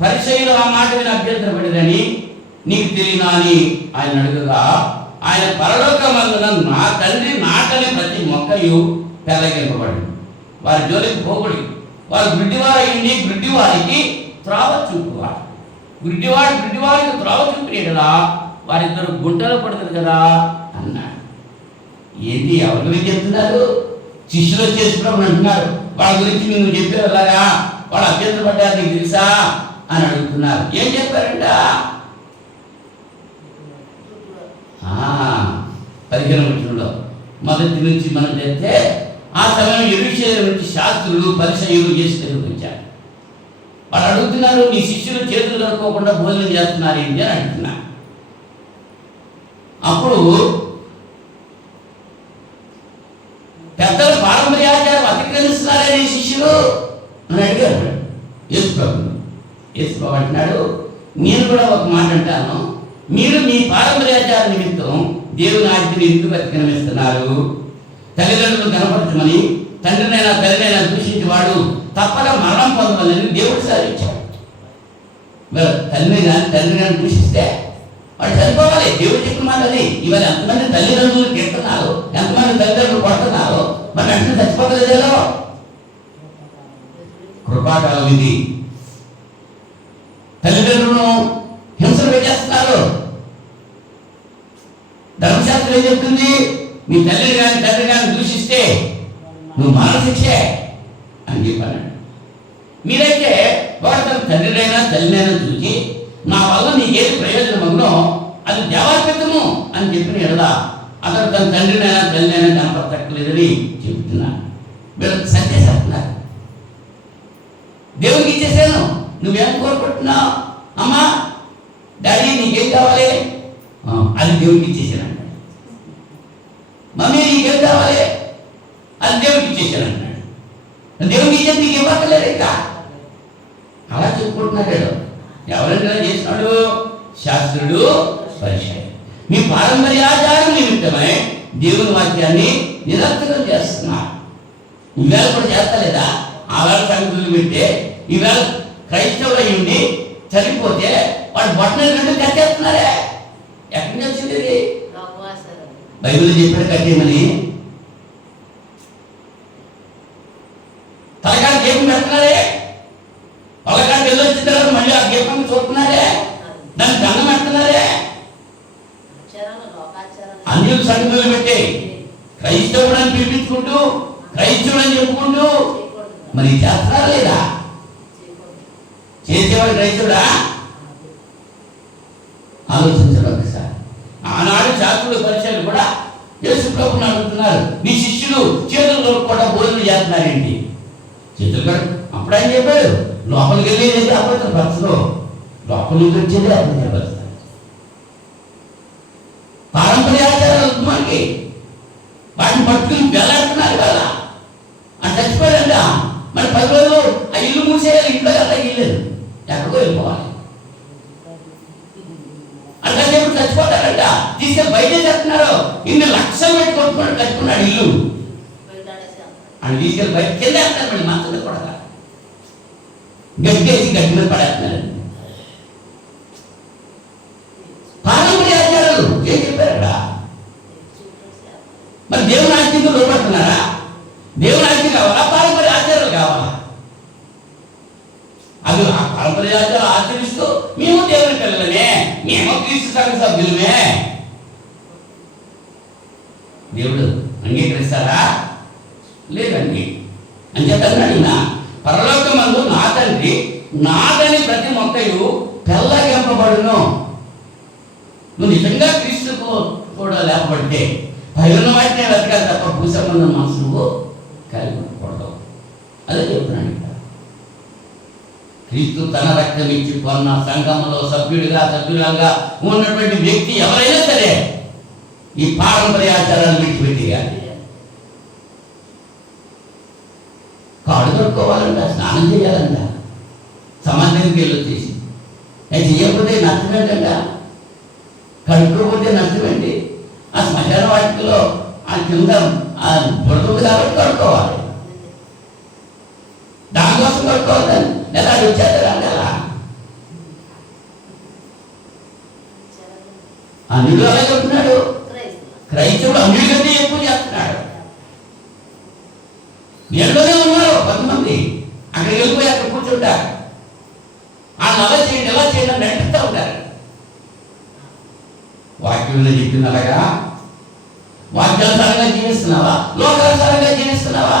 పరిసయ్యులు ఆ మాట విని అభ్యంతరపడిరని నీకు తెలియనా అని ఆయన అడుగుగా, ఆయన పరలోకమందున నా తండ్రి నాటని ప్రతి మొక్కయు పెళ్ళగింపబడి వారి జోలికి పోగుడి. వారు గుడ్డివారయ్యండి, గుడ్డివారికి త్రావ చూపువారు. గుడ్డివారికి త్రావ చూపినే కదా వారిద్దరు గుంటలు పడతారు కదా అన్నాడు. ఏంటి ఎవరి గురించి చెప్తున్నారు? శిష్యులు చేసుకున్నామని అంటున్నారు. వాళ్ళ గురించి నువ్వు చెప్పేలాగా వాళ్ళు అభ్యంతరం పడ్డారు, నీకు తెలుసా అని అడుగుతున్నారు. ఏం చెప్పారంట? 15వ వచనంలో మొదటి నుంచి మనం చేస్తే, ఆ సమయం యెరూషలేము నుంచి శాస్త్రులు పరిసయ్యులు యేసు దగ్గరికి వచ్చారు. వాళ్ళు అడుగుతున్నారు, నీ శిష్యులు చేతులు కడుక్కోకుండా భోజనం చేస్తున్నారు ఏంటి అని అడుగుతున్నారు. అప్పుడు పెద్దల పారంపర్యాచారం అతిక్రమిస్తున్నారే నీ శిష్యులు అని అడిగారు యేసు ప్రభు. యేసు ప్రభు అంటున్నాడు, నేను కూడా ఒక మాట అంటాను, మీరు మీ పారంపర్యాచార నిమిత్తం దేవుని ఆజ్ఞని ఎందుకు అతిక్రమిస్తున్నారు? తల్లిదండ్రులు కనపరచమని తండ్రినైనా తల్లినైనా దూషించేవాడు తప్పక మరణం పొందమని దేవుడు సాధించాడు. మరి తల్లిని కానీ తండ్రి కానీ దూషిస్తే వాడు చనిపోవాలి. దేవుడు చెప్పిన మాట అది. ఇవాళ ఎంతమంది తల్లిదండ్రులు తిడుతున్నారు, ఎంతమంది తల్లిదండ్రులు కొడుతున్నారు, మరి వెంటనే చచ్చిపోతలేదేలో. కృపాకాలం ఇది. తల్లిదండ్రులను హింసలు పెట్టేస్తున్నారు. ధర్మశాస్త్రం ఏం చెప్తుంది? నీ తల్లిని కానీ తండ్రి కానీ దూషిస్తే నువ్వు మరణశిక్షే అని చెప్పాను. మీరైతే వాడు తన తండ్రినైనా తల్లినైనా చూసి నా వల్ల నీకేది ప్రయోజనం అవునో అది దేవార్పితము అని చెప్పిన ఎడలా అతను తన తండ్రినైనా తల్లినైనా కనపడతక్కలేదని చెబుతున్నాను. వీళ్ళకి సత్య చెప్తున్నారు. దేవునికి ఇచ్చేసాను, నువ్వేం కోరుకుంటున్నావు? అమ్మా డాడీ నీకేం కావాలి? అది దేవునికి ఇచ్చేసాను అంటాడు. మమ్మీ నీకేం కావాలి? అది దేవునికి ఇచ్చేసాను అంటాడు. దేవునికి ఇచ్చేది నీకు ఇవ్వట్లేదు ఇంకా. అలా చెప్పుకుంటున్నాడు. ఎవరైనా చేసినాడు? శాస్త్రుడు పరిచయం. మీ పారంపర్యాచారం నిమిత్తమై దేవుని వాక్యాన్ని నిరర్థకం చేస్తున్నారు. ఈవేళ కూడా చేస్తలేదా? ఆవేళ సంగతులు పెట్టే ఈవేళ క్రైస్తవుడు అయ్యింది చనిపోతే వాడు బొట్టలు రెండు కట్టేస్తున్నారే. ఎక్కడి నుంచి వచ్చింది ఇది? బైబిల్ చెప్పాడు కట్టేయమని. తలకాయ దీపం పెడుతున్నారే. వాళ్ళకాడికి వెళ్ళి వచ్చిన తర్వాత మళ్ళీ ఆ దీపం చూస్తున్నారే, దాన్ని దండం పెడుతున్నారే. అన్యులు సంగతులు పెట్టి క్రైస్తవుడు అని పిలిపించుకుంటూ క్రైస్తవుడు అని చెప్పుకుంటూ మరి చేస్తారా లేదా? చేసేవాడు క్రైస్తవుడా? ఆలోచించడం ఒకసారి. ఆనాడు శాస్త్రుల పరిచయాలు కూడా యేసు ప్రభువుని అడుగుతున్నారు, నీ శిష్యులు చేతులు కడుక్కోవడం భోజనం చేస్తున్నారేంటి? చేతులు కడుగు. అప్పుడు ఆయన చెప్పాడు, లోపలికి వెళ్ళేది అబద్ధం పరచదు, లోపల నుంచి వచ్చేది అబద్ధం పరుస్తారు. పారంపర్యాచారాలు మనకి వాటిని పట్టుకుని వెళ్ళాడుతున్నారు కదా. అని చచ్చిపోయాడంట. మరి 10 రోజులు ఆ ఇల్లు మూసేయాలి. ఇంట్లో కదా ఇల్లేదు, ఎక్కడికో వెళ్ళిపోవాలి. అంటే ఇప్పుడు చచ్చిపోతారంట. తీసుకెళ్ళి బయట చెప్తున్నారు, ఇన్ని లక్షలు పెట్టి కొట్టుకున్నాడు, కట్టుకున్నాడు ఇల్లు అని తీసుకెళ్ళి బయట కింద వేస్తారు. మళ్ళీ మంచం మీద పడక గట్టేసి గట్టి మీద పడేస్తున్నారు. పారంపర్యాచారాలు ఏం చెప్పారడా? మరి దేవుని ఆజ్ఞకు లోపడుతున్నారా? దేవుని ఆజ్ఞ కావాలా, పారంపర్య ఆచారాలు కావాలా? అది ఆ పారంపర్య ఆచారాలు ఆచరిస్తూ మేము దేవుని పిల్లలమే, మేము క్రీస్తు సంఘ సభ్యులమే చేస్తారా? లేదండి. అంచేతన్నాడు ఈయన, పరలోకమందు నా తండ్రి నాదని ప్రతి మొక్కయు పెళ్ళగింపబడును. నువ్వు నిజంగా క్రీస్తుకు కూడా లేకపోతే పైన వాటినే వెతకాలి తప్ప భూసంబంధం మనసు నువ్వు కలిగి ఉండకూడదు. అదే చెప్తున్నాడు ఇక్కడ. క్రీస్తు తన రక్తం ఇచ్చి కొన్న సంఘంలో సభ్యులుగా ఉన్నటువంటి వ్యక్తి ఎవరైనా సరే ఈ పారంపర్య ఆచారాలు విడిచిపెట్టేయాలి. కాళ్ళు కడుక్కోవాలంట, స్నానం చేయాలంట, సమాజానికి వెళ్ళి వచ్చేసి అది చేయకపోతే నష్టం ఏంటంట, కడుక్కోకపోతే నష్టం ఏంటి? ఆ శ్మశాన వాటికలో ఆ కింద ఆ బుడతుంది కాబట్టి కడుక్కోవాలి, దానికోసం కడుక్కోవాలని. లేదా అది వచ్చేస్తారంట అలా అన్యుడు అలా చెప్తున్నాడు. క్రైస్తవుడు అన్యుడి కంటే ఎక్కువ చేస్తున్నాడు. నీళ్ళలోనే ఉన్నారు కొంతమంది, అక్కడికి వెళ్ళిపోయి అక్కడ కూర్చుంటారు. వాళ్ళు అలా చేయండి ఎలా చేయండి అని నడుస్తూ ఉంటారు. వాక్యంలో చెప్పిన అలాగా వాక్యానుసారంగా జీవిస్తున్నావా, లోకానుసారంగా జీవిస్తున్నావా?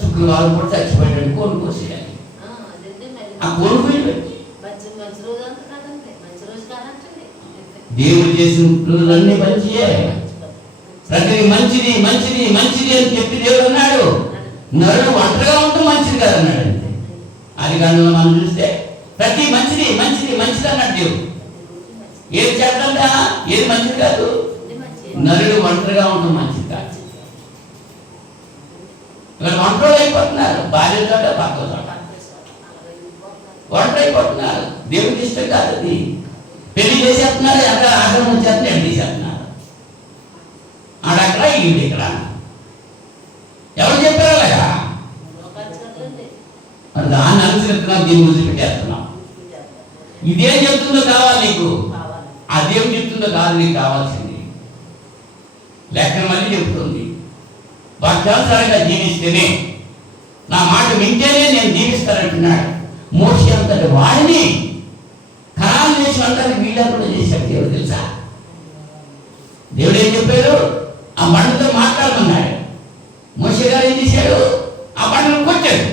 శుక్రవారం కూడా చచ్చిపోయాడు, కోలుకోసేయాలి. ఆ కోలుపోయి దేవుడు చేసిన రోజులన్నీ మంచియే, ప్రతిదీ మంచిది మంచిది మంచిది అని చెప్పి దేవుడు అన్నాడు. నరుడు ఒంటరిగా ఉంటూ మంచిది కాదన్నాడు. అంతే. అది కాదు మనం చూస్తే ప్రతి మంచిది మంచిది మంచిది అన్నాడు దేవుడు. ఏది చేద్దా ఏది మంచిది కాదు. నరుడు ఒంటరిగా ఉండడం మంచిది కాదు. ఇక్కడ ఒంటరి అయిపోతున్నారు, భార్య చోట భర్త చోట ఒంటరి అయిపోతున్నారు. దేవుడికి ఇష్టం కాదు అది. పెళ్లి చేసేస్తున్నారు, ఎక్కడ ఆశ్రమం వచ్చేస్తున్నారు, ఎక్కడ తీసేస్తున్నారు. ఆడక్కడ ఈడు ఇక్కడ. ఎవరు చెప్పారు అలాగా? దాన్ని అనుసరిస్తున్నాం, దీన్ని వదిలిపెట్టేస్తున్నాం. ఇదేం చెప్తుందో కావాలి నీకు, అదేం చెప్తుందో కాదు నీకు కావాల్సింది. లెక్కన మళ్ళీ చెప్తుంది, వాక్యానుసారంగా జీవిస్తేనే, నా మాట వింటేనే నేను జీవిస్తానంటున్నాడు. మోషే అంతటి వాడిని కనాను చేసి అంటానికి వీళ్ళ కూడా చేశాడు దేవుడు. తెలుసా దేవుడు ఏం చెప్పాడు? ఆ బండతో మాట్లాడమన్నాడు. మోషే గారు ఏం చేశాడు? ఆ బండను కొట్టాడు.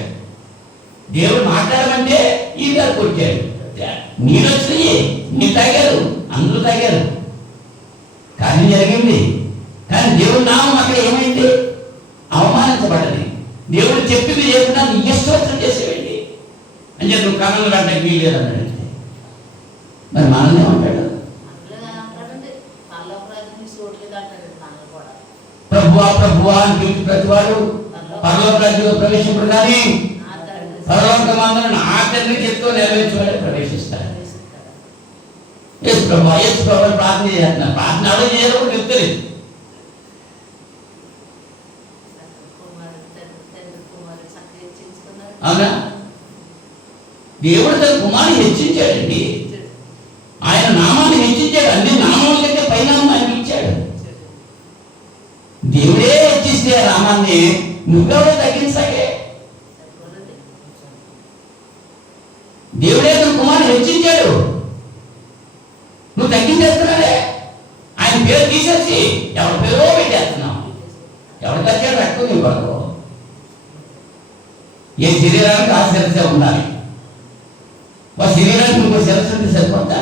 దేవుడు మాట్లాడమంటే ఈ గారు కొట్టాడు. నీళ్ళు వచ్చినాయి, నీళ్ళు తాగారు, అందరూ తాగారు, కానీ జరిగింది. కానీ దేవుడు నామం అక్కడ ఏమైంది? అవమానించబడ్డది. దేవుడు చెప్పింది చేయకుండా నీ ఇష్టం చేసేవండి అని చెప్పి నువ్వు కన్నులు అంటే వీలు లేదన్నాడు. మరి మనల్ని ఏమంటాడు? ప్రభువా ప్రభువా అని పిలిచి ప్రతివాడు పరలోక రాజ్యంలో ప్రవేశించడు, కానీ పరలోకమందున నా తండ్రి చెప్తూ నెరవేర్చేవాడే ప్రవేశిస్తాడు. యేసు ప్రభువా యేసు ప్రభువా ప్రార్థన చేస్తున్నారు. ప్రార్థన ఎవరో చేయరు, చెప్తలేదు. అవునా? దేవుడు తన కుమారుని హెచ్చించాడండి. ఆయన నామాన్ని హెచ్చించాడు. అన్ని నామాల కంటే పైనామం ఆయన ఇచ్చాడు. దేవుడే హెచ్చిస్తే ఆ నామాన్ని నువ్వెవరో తగ్గించాగే. దేవుడే తన కుమారుని హెచ్చించాడు, నువ్వు తగ్గించేస్తున్నాడే. ఆయన పేరు తీసేసి ఎవరి పేరో పెట్టేస్తున్నావు. ఎవరు తగ్గాడు పెట్టుకుని ఇవ్వరు. ఏ శరీరానికి ఆ శిరసే ఉండాలి. ఆ శరీరానికి ఇంకో శిరస్సు ఉంటే సరిపోతా?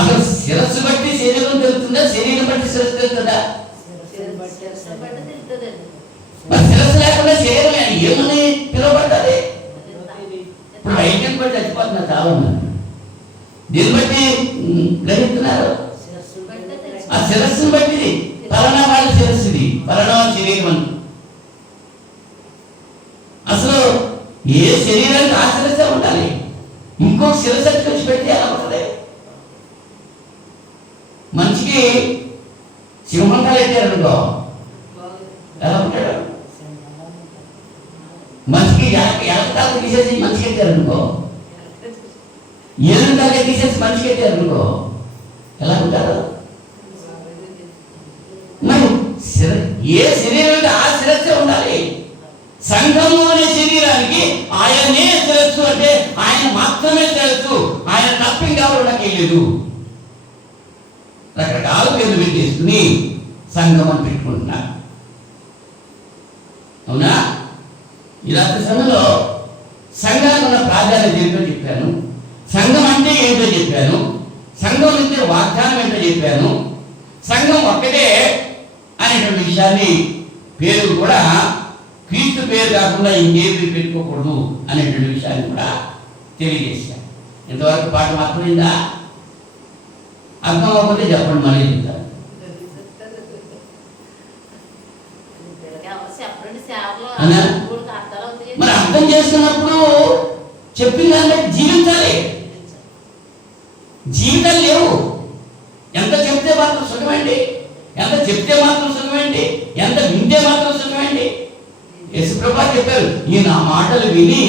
అసలు శిరస్సు బట్టి శరీరం తెలుస్తుందా, శరీరం బట్టి శిరస్సు తెలుస్తుందా? మరి శిరస్సు లేకుండా శరీరం ఏమని పిలువబడ్డది? ఇప్పుడు వైద్యం బట్టి చచ్చిపోతున్నారు చాలా మంది. దీన్ని బట్టి గ్రహిస్తున్నారు. ఆ శిరస్సును బట్టి పలానా వాళ్ళ శిరస్సుది, పలానా వాళ్ళ శరీరం అని. అసలు ఏ శరీరానికి ఆ శిరస్సే ఉండాలి. ఇంకొక శిరస్సు వచ్చి పెట్టి ఎలా ఉంటుంది? మనిషికి సింహంగా పెట్టారనుకో ఎలా ఉంటాడు? మనిషికి ఎలకతాలు తీసేసి మనిషికి పెట్టారనుకో, ఏలుతాగా తీసేసి మనిషికి పెట్టారనుకో ఎలా ఉంటారు? మరి ఏ శరీరానికి ఆ శిరస్సే ఉండాలి. సంఘము అనే శరీరానికి ఆయనే శిరస్సు అంటే ఆయన మాత్రమే శిరస్సు. ఆయన తప్ప ఇంకెవరు నాకు వెళ్ళలేదు. రకరకాల పేర్లు పెట్టేసుకుని సంఘం అని పెట్టుకుంటున్నారు. అవునా? ఈ రాత్రి సమయంలో సంఘానికి ఉన్న ప్రాధాన్యత ఏంటో చెప్పాను, సంఘం అంటే ఏంటో చెప్పాను, సంఘం ఇచ్చే వాగ్దానం ఏంటో చెప్పాను, సంఘం ఒక్కటే అనేటువంటి విషయాన్ని పేరు కూడా క్రీస్తు పేరు కాకుండా ఇంకేమి పెట్టుకోకూడదు అనేటువంటి విషయాన్ని కూడా తెలియజేశాను. ఇంతవరకు పాట అర్థమైందా? అర్థం అవ్వకపోతే చెప్పండి, మళ్ళీ చెప్తాను. మరి అర్థం చేస్తున్నప్పుడు చెప్పిన దాన్ని జీవించాలి. జీవితాలు లేవు. ఎంత చెప్తే మాత్రం సుఖమేంటి, ఎంత చెప్తే మాత్రం సుఖమేంటి, ఎంత వింటే మాత్రం సుఖమేంటి. యేసుప్రభువు చెప్పారు, ఈ నా మాటలు విని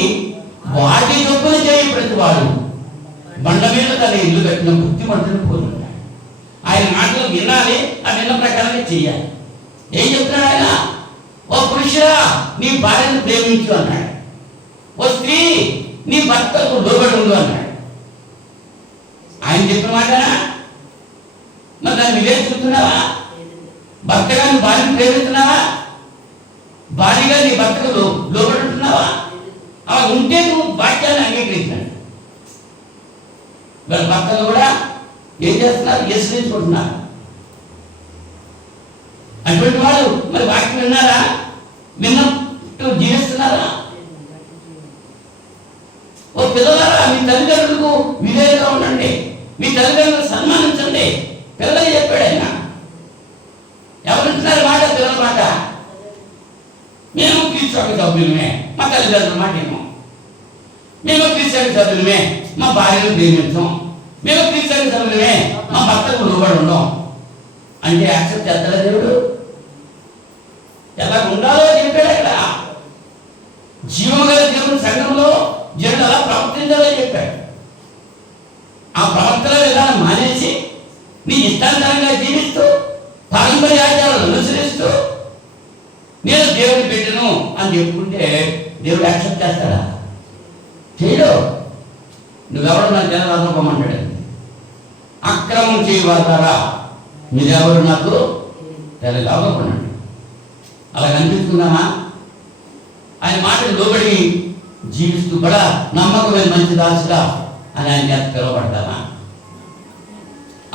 వాటి చొప్పున చేయి ప్రతి వాడు బండ మీద తన ఇల్లు కట్టిన బుద్ధిమంతుని పోలుంటాడు. ఆయన మాటలు వినాలి, ఆ విన్న ప్రకారంగా చెయ్యాలి. ఏం చెప్తున్నాడు ఆయన? ఓ పురుషుడా నీ భార్యను ప్రేమించు అన్నాడు. ఓ స్త్రీ నీ భర్తకు లోబడి ఉండు అన్నాడు. ఆయన చెప్పిన మాటనా? మరి దాన్ని వివేచిస్తున్నావా? భర్తగా నీ భార్యను ప్రేమిస్తున్నావా? భార్యగా నీ భర్తకు లోబడి ఉంటున్నావా? అలా ఉంటే నువ్వు వాక్యాన్ని అంగీకరించాడు. వాళ్ళ భర్తలు కూడా ఏం చేస్తున్నారు? విశ్రయించుకుంటున్నారు. అటువంటి వాళ్ళు మరి వాక్యం విన్నారా? విన్నట్టు జీవిస్తున్నారా? ఓ పిల్లలారా, మీ తల్లిదండ్రులకు విధేయంగా ఉండండి, మీ తల్లిదండ్రులను సన్మానించండి. పిల్లలు చెప్పాడు ఆయన. ఎవరుంటున్నారు మాట? పిల్లల మాట. మేము క్రీస్తు సభ్యులమే, మా తల్లిదండ్రుల మాట ఏమో. మేము క్రీస్తు సభ్యులమే, మా భార్యను ప్రేమించాం. మేము క్రీస్తు సభ్యులమే, మా భర్తకు లోబడి ఉండం అంటే యాక్సెప్ట్ చేస్తాడా దేవుడు? ఎలా ఉండాలో చెప్పాడు అక్కడ. జీవగల దేవుని సంఘంలో జనులు అలా ప్రవర్తించాలో చెప్పాడు. ఆ ప్రవర్తన విధానం మానేసి నీ ఇష్టాంతరంగా జీవిస్తూ పారంపర్య ఆచారాలు అనుసరిస్తూ నేను దేవుని పెట్టను అని చెప్పుకుంటే దేవుడు యాక్సెప్ట్ చేస్తాడా? చేయడు. నువ్వెవరు నాకు జనరాధపమంటాడు. అక్రమం చేయవారా మీరెవరు నాకు తెలగాపన్నాడు. అలా కనిపిస్తున్నామా? ఆయన మాటలు లోబడి జీవిస్తూ కూడా నమ్మకమైన మంచి దాసుగా అని ఆయన చేత పిలువబడతామా?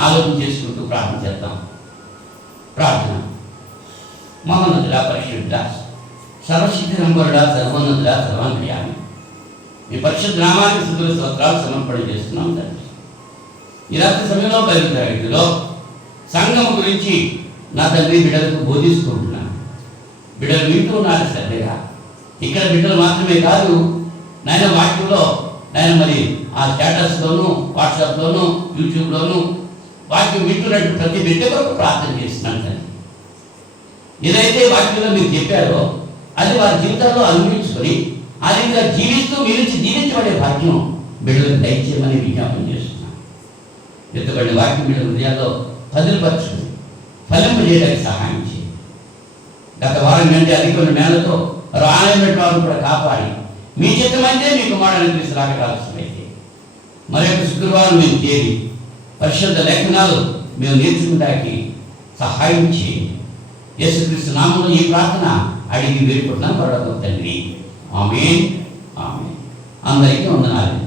ఆలోచన చేసుకుంటూ ప్రార్థన చేద్దాం. ప్రార్థన. మహోన్నతుడా, పరిశుద్ధ, సర్వశక్తి సంపన్నుడా, సర్వోన్నతుడా, సర్వాంతర్యామి, మీ పరిశుద్ధ నామానికి స్తుతులు స్తోత్రాలు సమర్పణ చేస్తున్నాం తండ్రి. ఈ రాత్రి సమయంలో బయలు తరగతిలో సంఘం గురించి నా తండ్రి బిడ్డలకు బోధిస్తుంటున్నాను. బిడ్డలు వింటూ ఉన్నారు శ్రద్ధగా. ఇక్కడ బిడ్డలు మాత్రమే కాదు నాయన, వాక్యంలో నాయన మరి ఆ స్టేటస్లోను, వాట్సాప్లోను, యూట్యూబ్లోను వాక్యం వింటున్నట్టు ప్రతి బిడ్డ కొరకు ప్రార్థన చేస్తున్నాను తండ్రి. ఏదైతే వాక్యంలో మీరు చెప్పారో అది వారి జీవితాల్లో అనుభవించుకొని ఆ విధంగా జీవిస్తూ మీ నుంచి జీవించబడే భాగ్యం బిడ్డలకు దయచేయమని విజ్ఞాపన చేస్తున్నాను. ఎత్తబడిన వాక్యం బిడ్డల హృదయాల్లో పదిలిపరచుకుని ఫలింపజేయడానికి సహాయం చేయండి. గత వారం కంటే అధికమైన నేలతో రానైనటువంటి వారు కూడా కాపాడి మీ చిత్తమైతే మీ కుమారుని తీసుకురాక ఆలస్యమైతే మరొక శుక్రవారం మేము చేరి పరిశుద్ధ లేఖనాలు మేము నేర్చుకుంటానికి సహాయం చేయండి. యేసుక్రీస్తు నామములో ఈ ప్రార్థన అడిగి వేడుకుంటున్నాం పరలోకపు తండ్రి. ఆమేన్. ఆమేన్. అందరికీ వందనాలు.